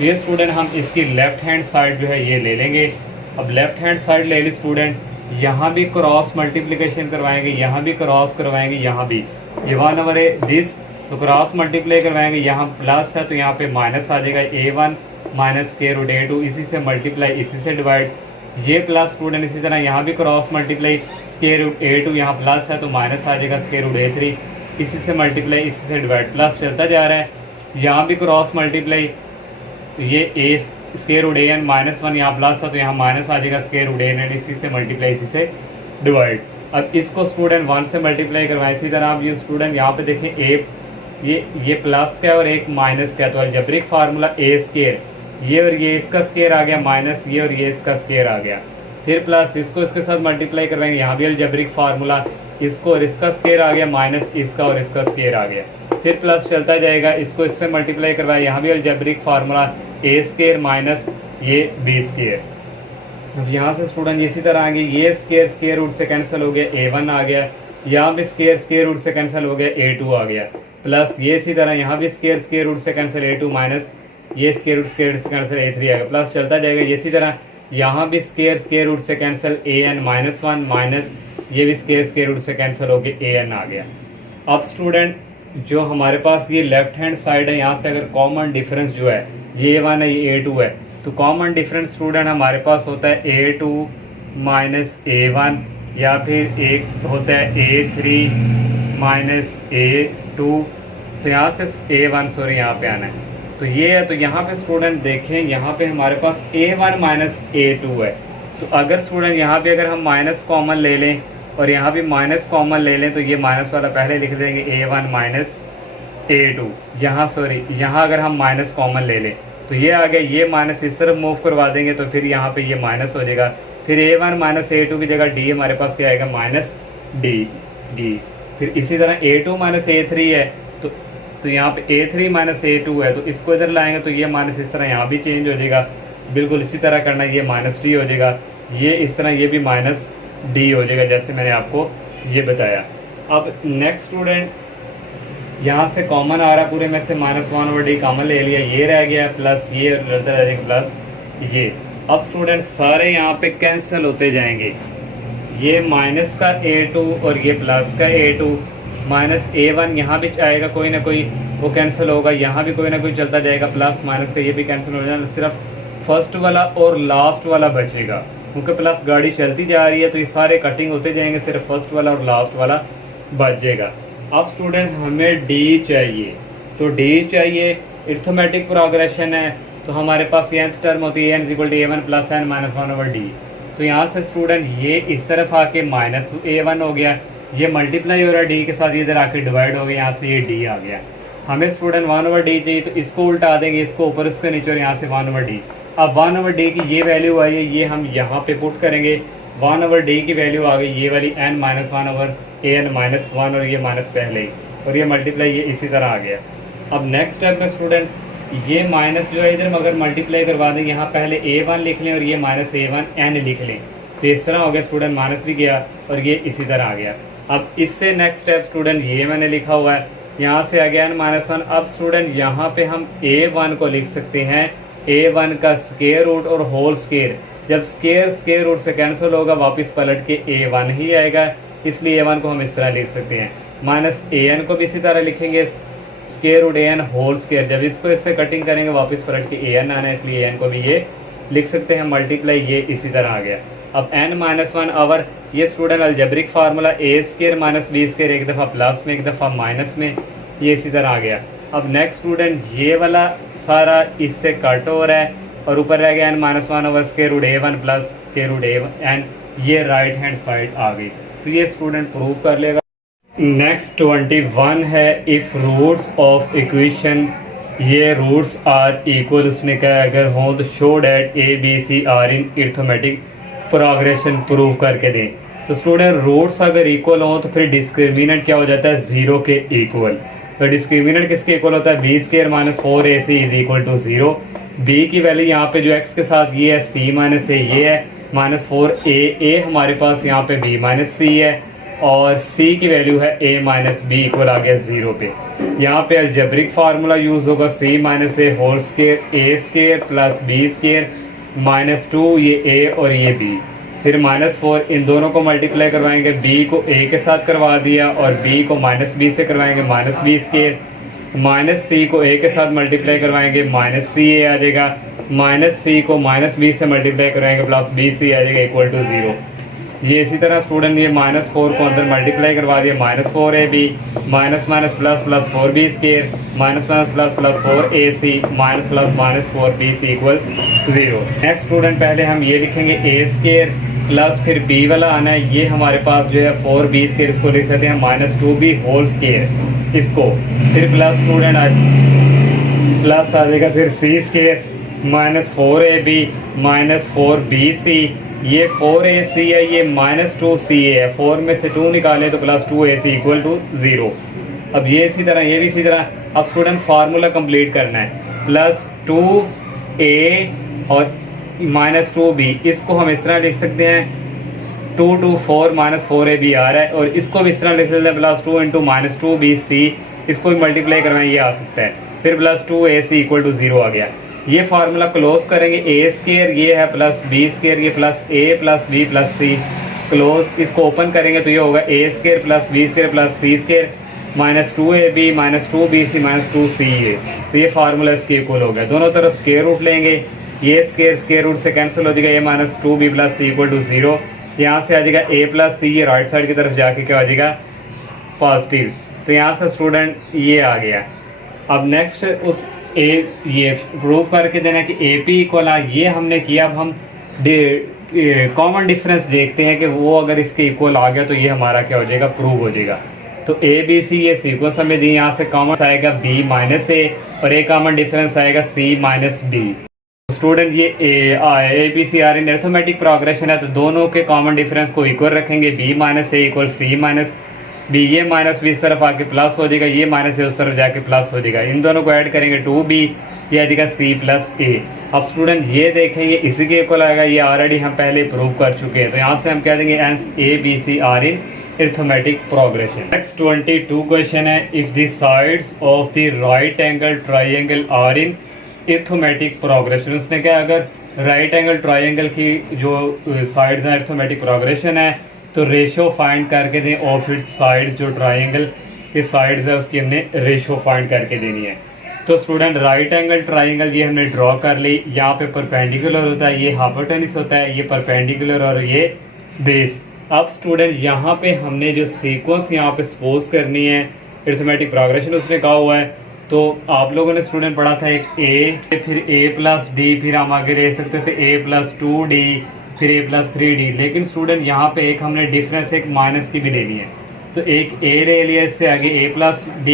ये स्टूडेंट हम इसकी लेफ़्ट हैंड साइड जो है ये ले लेंगे। अब लेफ़्ट हैंड साइड ले ली स्टूडेंट, यहाँ भी क्रॉस मल्टीप्लिकेशन करवाएंगे, यहाँ भी क्रॉस करवाएंगे, यहाँ भी ये 1/a दिस, तो क्रॉस मल्टीप्लाई करवाएंगे, यहाँ प्लस है तो यहाँ पे माइनस आ जाएगा, a1 माइनस के रूट a2, इसी से मल्टीप्लाई इसी से डिवाइड, ये प्लस स्टूडेंट इसी तरह यहाँ भी cross multiply, square root a2 यहाँ प्लस है तो माइनस आ जाएगा, स्क्वायर रूट a3 इसी से मल्टीप्लाई इसी से डिवाइड, प्लस चलता जा रहा है। यहाँ भी क्रॉस मल्टीप्लाई, ये ए square root A N minus one यहाँ प्लस था तो यहाँ माइनस आ जाएगा स्क्वायर रूट ए एन, इसी से मल्टीप्लाई इसी से डिवाइड। अब इसको स्टूडेंट 1 से मल्टीप्लाई करवाएं। इसी तरह आप ये स्टूडेंट यहाँ पे देखें ए ये प्लस का और एक माइनस का, तो अलजेब्रिक फार्मूला ए स्क्वायर, ये और ये इसका स्क्वायर आ गया माइनस ये और ये इसका स्क्वायर आ गया, फिर प्लस इसको इसके साथ मल्टीप्लाई करवाएंगे, यहाँ भी अलजेब्रिक फार्मूला इसको और इसका स्क्वायर आ गया माइनस इसका और इसका स्क्वायर आ गया, फिर प्लस चलता जाएगा, इसको इससे मल्टीप्लाई करवाए, यहाँ भी अलजेब्रिक फार्मूला ए स्क्वायर माइनस ये बी स्क्वायर। अब यहाँ से स्टूडेंट इसी तरह आगे ये स्क्वायर स्क्वायर रूट से कैंसिल हो गया, ए1 आ गया, यहाँ भी स्क्वायर स्क्वायर रूट से कैंसिल हो गया, ए2 आ गया, प्लस ये इसी तरह यहाँ भी स्क्वायर स्क्वायर रूट से कैंसिल ए2 माइनस ये स्क्वायर रूट से कैंसिल ए3 आ गया, प्लस चलता जाएगा। इसी तरह यहाँ भी स्क्वायर स्क्वायर रूट से cancel A N minus one minus ये भी स्क्वायर स्क्वायर रूट से कैंसिल हो गया, ए एन आ गया। अब स्टूडेंट जो हमारे पास ये लेफ्ट हैंड साइड है, यहाँ से अगर कॉमन डिफरेंस जो है ये ए1 है ये ए2 है, तो कॉमन डिफरेंस स्टूडेंट हमारे पास होता है ए2 माइनस ए1 या फिर एक होता है ए3 माइनस ए2, तो यहाँ से ए1 सॉरी यहाँ पे आना है, तो ये है। तो यहाँ पे स्टूडेंट देखें यहाँ पे हमारे पास a1 माइनस a2 है, तो अगर स्टूडेंट यहाँ पे अगर हम माइनस कॉमन ले लें और यहाँ भी माइनस कॉमन ले लें तो ये माइनस वाला पहले लिख देंगे a1 माइनस a2, यहाँ सॉरी यहाँ अगर हम माइनस कॉमन ले लें तो ये आ गया, ये माइनस इस तरफ मूव करवा देंगे तो फिर यहाँ पे ये माइनस हो जाएगा, फिर a1 माइनस a2 की जगह d हमारे पास क्या आएगा माइनस डी। फिर इसी तरह a2 माइनस a3 है तो यहाँ पे a3 माइनस a2 है, तो इसको इधर लाएंगे तो ये माइनस इस तरह यहाँ भी चेंज हो जाएगा, बिल्कुल इसी तरह करना, ये माइनस डी हो जाएगा, ये इस तरह ये भी माइनस डी हो जाएगा जैसे मैंने आपको ये बताया। अब नेक्स्ट स्टूडेंट यहाँ से कॉमन आ रहा पूरे में से माइनस वन और डी कॉमन ले लिया, ये रह गया प्लस ये रहता रह जाएगा प्लस ये। अब स्टूडेंट सारे यहाँ पे कैंसिल होते जाएंगे, ये माइनस का a2 और ये प्लस का a2 माइनस a1 यहाँ भी आएगा कोई ना कोई वो कैंसिल होगा, यहाँ भी कोई ना कोई चलता जाएगा, प्लस माइनस का ये भी कैंसिल हो जाएगा, सिर्फ फर्स्ट वाला और लास्ट वाला बचेगा, क्योंकि प्लस गाड़ी चलती जा रही है तो ये सारे कटिंग होते जाएंगे, सिर्फ फर्स्ट वाला और लास्ट वाला बच जाएगा। अब स्टूडेंट हमें डी चाहिए, तो डी चाहिए, अरिथमेटिक प्रोग्रेशन है तो हमारे पास nth टर्म होती है n equal to a1 plus n minus one over D, तो यहाँ से स्टूडेंट ये इस तरफ आके माइनस a1 हो गया, ये मल्टीप्लाई हो रहा है डी के साथ, इधर आके डिवाइड हो गया, यहाँ से ये डी आ गया। हमें स्टूडेंट 1 ओवर डी चाहिए तो इसको उल्टा देंगे, इसको ऊपर इसके नीचे और यहाँ से 1 ओवर डी। अब 1 ओवर डी की ये वैल्यू आई है, ये हम यहाँ पे पुट करेंगे, 1 ओवर डी की वैल्यू आ गई ये वाली n minus one over A N minus one और ये माइनस पहले ही, और ये मल्टीप्लाई ये इसी तरह आ गया। अब नेक्स्ट स्टेप में स्टूडेंट ये माइनस जो है इधर मगर मल्टीप्लाई करवा दें, यहाँ पहले a1 लिख लें और ये माइनस a1 n लिख लें, तो इस तरह हो गया स्टूडेंट, माइनस भी गया और ये इसी तरह आ गया। अब इससे नेक्स्ट स्टेप स्टूडेंट ये मैंने लिखा हुआ है, यहाँ से आ गया n माइनस वन। अब स्टूडेंट यहाँ पे हम a1 को लिख सकते हैं a1 का स्क्वायर रूट और होल स्क्वायर, जब स्क्वायर रूट से कैंसिल होगा वापस पलट के a1 ही आएगा, इसलिए a1 को हम इस तरह लिख सकते हैं। माइनस an को भी इसी तरह लिखेंगे square root an whole square, जब इसको इससे कटिंग करेंगे वापस पलट के an आना है, इसलिए an को भी ये लिख सकते हैं मल्टीप्लाई, ये इसी तरह आ गया। अब n माइनस वन आवर ये स्टूडेंट अलजेब्रिक फार्मूला ए स्क्वायर माइनस बी स्क्वायर, एक दफ़ा प्लस में एक दफ़ा माइनस में, ये इसी तरह आ गया। अब नेक्स्ट स्टूडेंट ये वाला सारा इससे कट हो रहा है और ऊपर रह गया n minus one over square root a1 plus square root a1, ये राइट हैंड साइड आ गई, तो ये स्टूडेंट प्रूव कर लेगा। नेक्स्ट 21 है, इफ़ रूट्स ऑफ इक्वेशन ये रूट्स आर इक्वल, उसने कहा अगर हों तो show that A B C are in arithmetic progression prove करके दें। तो स्टूडेंट रूट्स अगर इक्वल हों तो फिर डिस्क्रिमिनेंट क्या हो जाता है, ज़ीरो के इक्वल। तो डिस्क्रिमिनेंट किसके इक्वल होता है, B square minus 4ac is equal to 0। B की वैल्यू यहाँ पे जो एक्स के साथ ये है c माइनस ए, ये है माइनस 4a हमारे पास यहाँ पे b माइनस c है, और c की वैल्यू है a माइनस बी इक्वल आ गया 0 पे। यहाँ पे अलजेब्रिक फार्मूला यूज़ होगा c minus a whole square a square plus b square minus 2 ये a और ये b, फिर माइनस 4 इन दोनों को मल्टीप्लाई करवाएंगे, b को a के साथ करवा दिया और b को माइनस b से करवाएंगे minus b square, minus c को a के साथ मल्टीप्लाई करवाएंगे माइनस c a आ जाएगा, माइनस c को माइनस b से मल्टीप्लाई करवाएंगे प्लस b c आ जाएगा इक्वल टू 0। ये इसी तरह स्टूडेंट ये -4 को अंदर मल्टीप्लाई करवा दिया, -4ab minus minus plus plus 4b square minus minus plus plus 4ac minus plus minus 4bc equal 0। Next student पहले हम ये लिखेंगे a स्केयर प्लस फिर b वाला आना है, ये हमारे पास जो है 4b स्केयर, इसको लिख सकते हैं -2b होल स्केयर इसको, फिर प्लस स्टूडेंट प्लस आ जाएगा फिर c स्केयर -4ab -4bc, ये 4ac है, ये -2ca है, 4 में से 2 निकालें तो +2ac इक्वल टू 0। अब ये इसी तरह ये भी इसी तरह। अब स्टूडेंट फार्मूला कंप्लीट करना है, +2a और -2b, इसको हम इस तरह लिख सकते हैं 2 2 4 -4ab आ रहा है, और इसको भी इस तरह लिख सकते हैं +2 × -2bc, इसको भी मल्टीप्लाई करवाएं, ये आ सकता है, फिर +2ac इक्वल टू 0 आ गया। ये फार्मूला क्लोज करेंगे, a स्केयर ये है प्लस b स्केयर ये plus a plus b plus c, close, इसको ओपन करेंगे तो ये होगा a square plus b square plus c square -2ab -2bc -2ca, तो ये फार्मूला इसके इक्वल हो गया। दोनों तरफ स्केयर रूट लेंगे, ये स्केयर रूट से कैंसिल हो जाएगा, ये -2b plus c equal to 0, यहाँ से आ जाएगा a प्लस c, ये राइट साइड की तरफ जाके क्या आ जाएगा पॉजिटिव, तो यहाँ से स्टूडेंट ये आ गया। अब नेक्स्ट उस ये प्रूफ करके देना कि AP इक्वल आ, ये हमने किया। अब हम कॉमन डिफरेंस देखते हैं कि वो अगर इसके इक्वल आ गया तो ये हमारा क्या हो जाएगा, प्रूव हो जाएगा। तो ABC ये सीक्वेंस हमें दी, यहाँ से कॉमन आएगा B -a और एक कॉमन डिफरेंस आएगा C -b। स्टूडेंट ये ABC are in arithmetic progression है, तो दोनों के कॉमन डिफरेंस को इक्वल रखेंगे, B -a equal C -b, ये माइनस भी इस तरफ आके प्लस हो जाएगा, ये माइनस उस तरफ जाके प्लस हो जाएगा, इन दोनों को ऐड करेंगे 2b, ये आ जाएगा C + a। अब स्टूडेंट ये देखेंगे इसी के इक्वल आएगा, ये ऑलरेडी हम पहले प्रूव कर चुके हैं, तो यहाँ से हम कह देंगे hence ABC are in arithmetic progression. Next 22 question है, if the sides of the right angle triangle are in arithmetic progression, उसने क्या, अगर राइट एंगल ट्राइंगल की जो साइड्स हैं अरिथमेटिक प्रोग्रेशन है, तो रेशो फाइंड करके दें ऑफ इट्स साइड्स, जो ट्राइंगल की साइड्स है उसकी हमने रेशो फाइंड करके देनी है। तो स्टूडेंट राइट एंगल ट्राइंगल ये हमने ड्रॉ कर ली, यहाँ पे परपेंडिकुलर होता है, ये हाइपोटेन्यूस होता है, ये परपेंडिकुलर और ये बेस। अब स्टूडेंट यहाँ पे हमने जो सीक्वेंस यहाँ पे सपोज करनी है अरिथमेटिक प्रोग्रेशन उसने कहा हुआ है, तो आप लोगों ने स्टूडेंट पढ़ा था एक a फिर a + d, फिर हम आगे ले सकते थे a + 2d फिर a + 3d, लेकिन स्टूडेंट यहाँ पे एक हमने डिफरेंस एक माइनस की भी लेनी है, तो एक a ले लिया, इससे आगे a + d,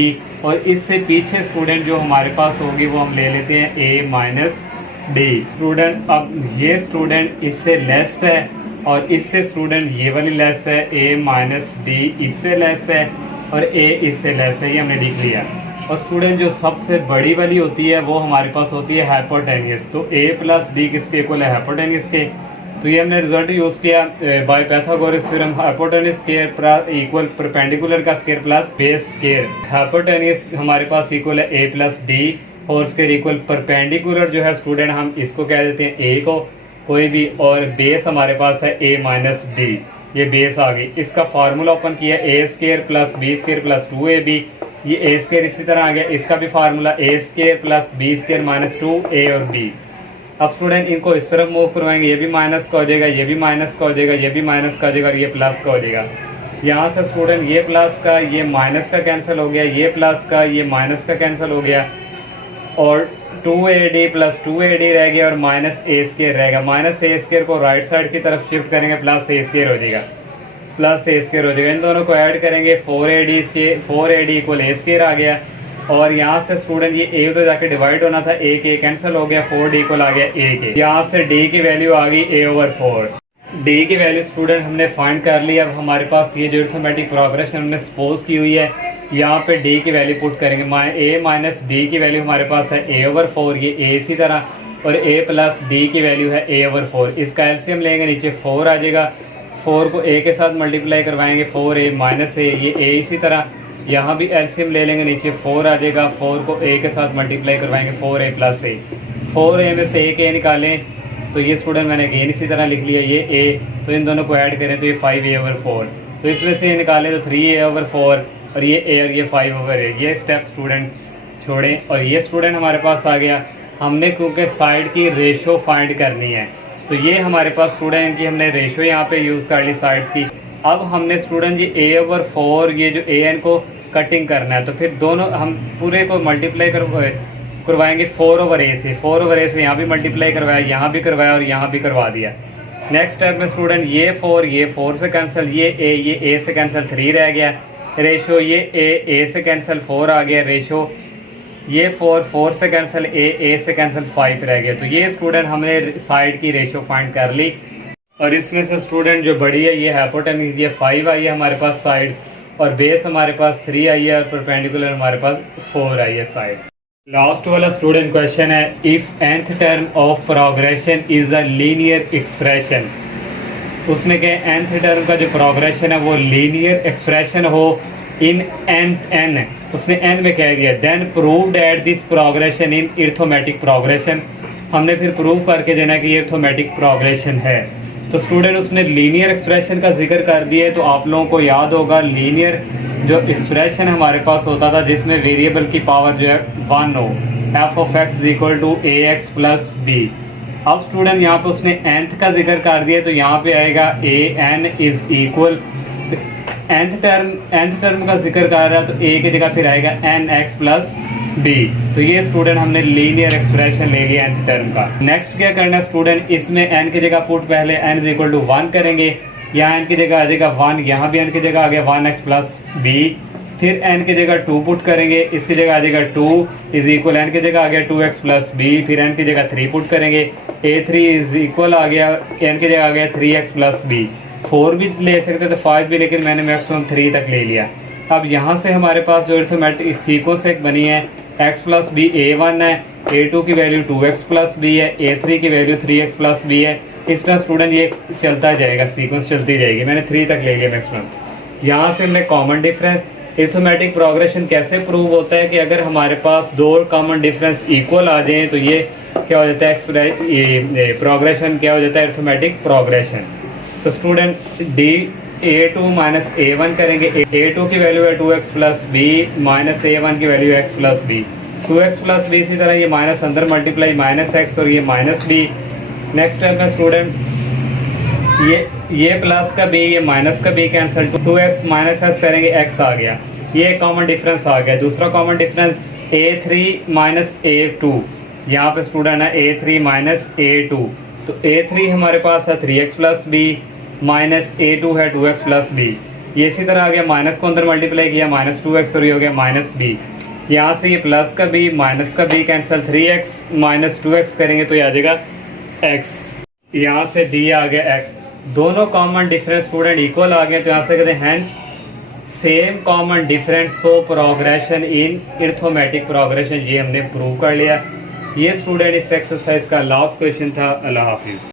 और इससे पीछे स्टूडेंट जो हमारे पास होगी वो हम ले लेते हैं a - d। स्टूडेंट अब ये स्टूडेंट इससे लेस है और इससे स्टूडेंट ये वाली लेस है, a - d इससे लेस है और a इससे लेस है, ये हमने लिख लिया। और स्टूडेंट जो सबसे बड़ी वाली होती है वो हमारे पास होती है हाइपोटेन्यूस, तो a + d किसके इक्वल है, हाइपोटेन्यूस के, तो ये हमने रिजल्ट यूज़ किया by Pythagoras theorem, hypotenuse square equal perpendicular का square plus base square. Hypotenuse हमारे पास इक्वल है a + d और स्क्वायर इक्वल परपेंडिकुलर जो है स्टूडेंट हम इसको कह देते हैं a को कोई भी, और बेस हमारे पास है a - d, ये बेस आ गई। इसका फार्मूला ओपन किया a² + b² + 2ab, ये a² इसी तरह आ गया, इसका भी फार्मूला a² + b² - 2a और b। अब स्टूडेंट इनको इस तरफ मूव करवाएंगे, ये भी माइनस का हो जाएगा, ये भी माइनस का हो जाएगा, ये भी माइनस का हो जाएगा और ये प्लस का हो जाएगा। यहाँ से स्टूडेंट ये प्लस का ये माइनस का कैंसिल हो गया, ये प्लस का ये माइनस का कैंसिल हो गया, और 2ad + 2ad रह गया और -a² रहेगा। -a² को राइट साइड की तरफ शिफ्ट करेंगे, +a² हो जाएगा, +a² हो जाएगा। इन दोनों को ऐड करेंगे, 4ad इक्वल a² आ गया, और यहाँ से स्टूडेंट ये a तो जाके डिवाइड होना था, a के कैंसिल हो गया, 4d इक्वल आ गया a के, यहाँ से d की वैल्यू आ गई a/4। d की वैल्यू स्टूडेंट हमने फाइंड कर ली। अब हमारे पास ये जो अरिथमेटिक प्रोग्रेशन हमने सपोज की हुई है, यहाँ पे d की वैल्यू पुट करेंगे, a - d की वैल्यू हमारे पास है a/4, ये a इसी तरह, और a + d की वैल्यू है a/4। इसका एलसीएम लेंगे, नीचे 4 आ जाएगा, 4 को a के साथ मल्टीप्लाई करवाएंगे, 4a - a, ये a इसी तरह, यहाँ भी एलसीएम ले लेंगे, नीचे 4 आ जाएगा, 4 को a के साथ मल्टीप्लाई करवाएंगे, 4a + a, 4a में से एक a निकालें, तो ये स्टूडेंट मैंने अगेन इसी तरह लिख लिया, ये a, तो इन दोनों को ऐड करें तो ये 5a/4, तो इसमें से निकालें तो 3a/4 और ये a और ये 5/8, ये स्टेप स्टूडेंट छोड़ें। और ये स्टूडेंट हमारे पास आ गया, हमने क्योंकि साइड की रेशो फाइंड करनी है, तो ये हमारे पास स्टूडेंट की हमने रेशो यहाँ पे यूज़ कर ली साइड की। अब हमने स्टूडेंट ये a/4 ये जो an को कटिंग करना है, तो फिर दोनों हम पूरे को मल्टीप्लाई करवाएंगे 4/a से। 4/a से यहाँ भी मल्टीप्लाई करवाया, यहाँ भी करवाया और यहाँ भी करवा दिया। नेक्स्ट स्टेप में स्टूडेंट ये 4 से कैंसिल, ये a से कैंसिल 3 रह गया। रेशो ये a से कैंसिल 4 आ गया। रेशो ये 4 से कैंसिल a से कैंसिल 5 रह गया। तो ये स्टूडेंट हमने साइड की रेशो फाइंड कर ली। और इसमें से स्टूडेंट जो बड़ी है ये हाइपोटेन्यूज ये 5 आई है हमारे पास साइड्स, और बेस हमारे पास 3 आई है और परपेंडिकुलर हमारे पास 4 आई है साइड। लास्ट वाला स्टूडेंट क्वेश्चन है, if nth term of progression is a linear expression. उसमें क्या nth टर्म का जो प्रोग्रेशन है वो लीनियर एक्सप्रेशन हो इन n, उसने n में कह दिया, then prove that this progression in arithmetic progression. हमने फिर प्रूव करके देना कि ये अरिथमेटिक प्रोग्रेशन है। तो स्टूडेंट उसने लीनियर एक्सप्रेशन का जिक्र कर दिया है। तो आप लोगों को याद होगा लीनियर जो एक्सप्रेशन हमारे पास होता था जिसमें वेरिएबल की पावर जो है 1 हो, f(x) = ax + b। अब स्टूडेंट यहाँ पे उसने nth का जिक्र कर दिया, तो यहाँ पे आएगा an = nth टर्म का जिक्र कर रहा है, तो a की जगह फिर आएगा nx + b। तो ये स्टूडेंट हमने लीनियर एक्सप्रेशन ले लिया nth टर्म का। नेक्स्ट क्या करना है स्टूडेंट, इसमें n की जगह पुट पहले n = 1 करेंगे, यहाँ n की जगह आ जाएगा 1, यहाँ भी n की जगह आ गया 1x + b। फिर n की जगह 2 पुट करेंगे, इसकी जगह आ जाएगा 2 = n की जगह आ गया 2x + b। फिर n की जगह 3 पुट करेंगे, a3 आ गया n की जगह आ गया 3x + b। 4 भी ले सकते थे, 5 भी, लेकिन मैंने मैक्सिमम 3 तक ले लिया। अब यहाँ से हमारे पास जो अरिथमेटिक सीक्वेंस एक बनी है, x + b a1 है, a2 की वैल्यू 2x + b है, a3 की वैल्यू 3x + b है। इस तरह स्टूडेंट ये चलता जाएगा, सीक्वेंस चलती जाएगी। मैंने 3 तक ले लिया मैक्सिमम। यहाँ से हमने कॉमन डिफरेंस, अरिथमेटिक प्रोग्रेशन कैसे प्रूव होता है कि अगर हमारे पास 2 कॉमन डिफरेंस इक्वल आ जाएं तो ये क्या हो जाता है, प्रोग्रेशन क्या हो जाता है, अरिथमेटिक प्रोग्रेशन। तो स्टूडेंट a2 - a1 करेंगे, a2 की वैल्यू है 2x + b, -a1 की value x + b। 2x + b इसी तरह ये माइनस अंदर मल्टीप्लाई -x और ये -b। नेक्स्ट स्टेप में स्टूडेंट ये प्लस का b, ये माइनस का b कैंसिल, 2x - s करेंगे, x आ गया। ये कॉमन डिफरेंस आ गया। दूसरा कॉमन डिफरेंस a3 - a2, यहाँ पे स्टूडेंट है a3 - a2। तो a3 हमारे पास है 3x + b, -a2 है 2x + b। ये इसी तरह आ गया, माइनस को अंदर मल्टीप्लाई किया -2x और ये हो गया -b। यहाँ से ये प्लस का b माइनस का b कैंसिल, 3x - 2x करेंगे तो ये आ जाएगा x। यहाँ से d आ गया x। दोनों कॉमन डिफरेंस स्टूडेंट इक्वल आ गए, तो यहाँ से कहते हैं hence same common difference so progression in arithmetic progression. ये हमने प्रूव कर लिया। ये स्टूडेंट इस एक्सरसाइज का लास्ट क्वेश्चन था। अल्लाह हाफिज़।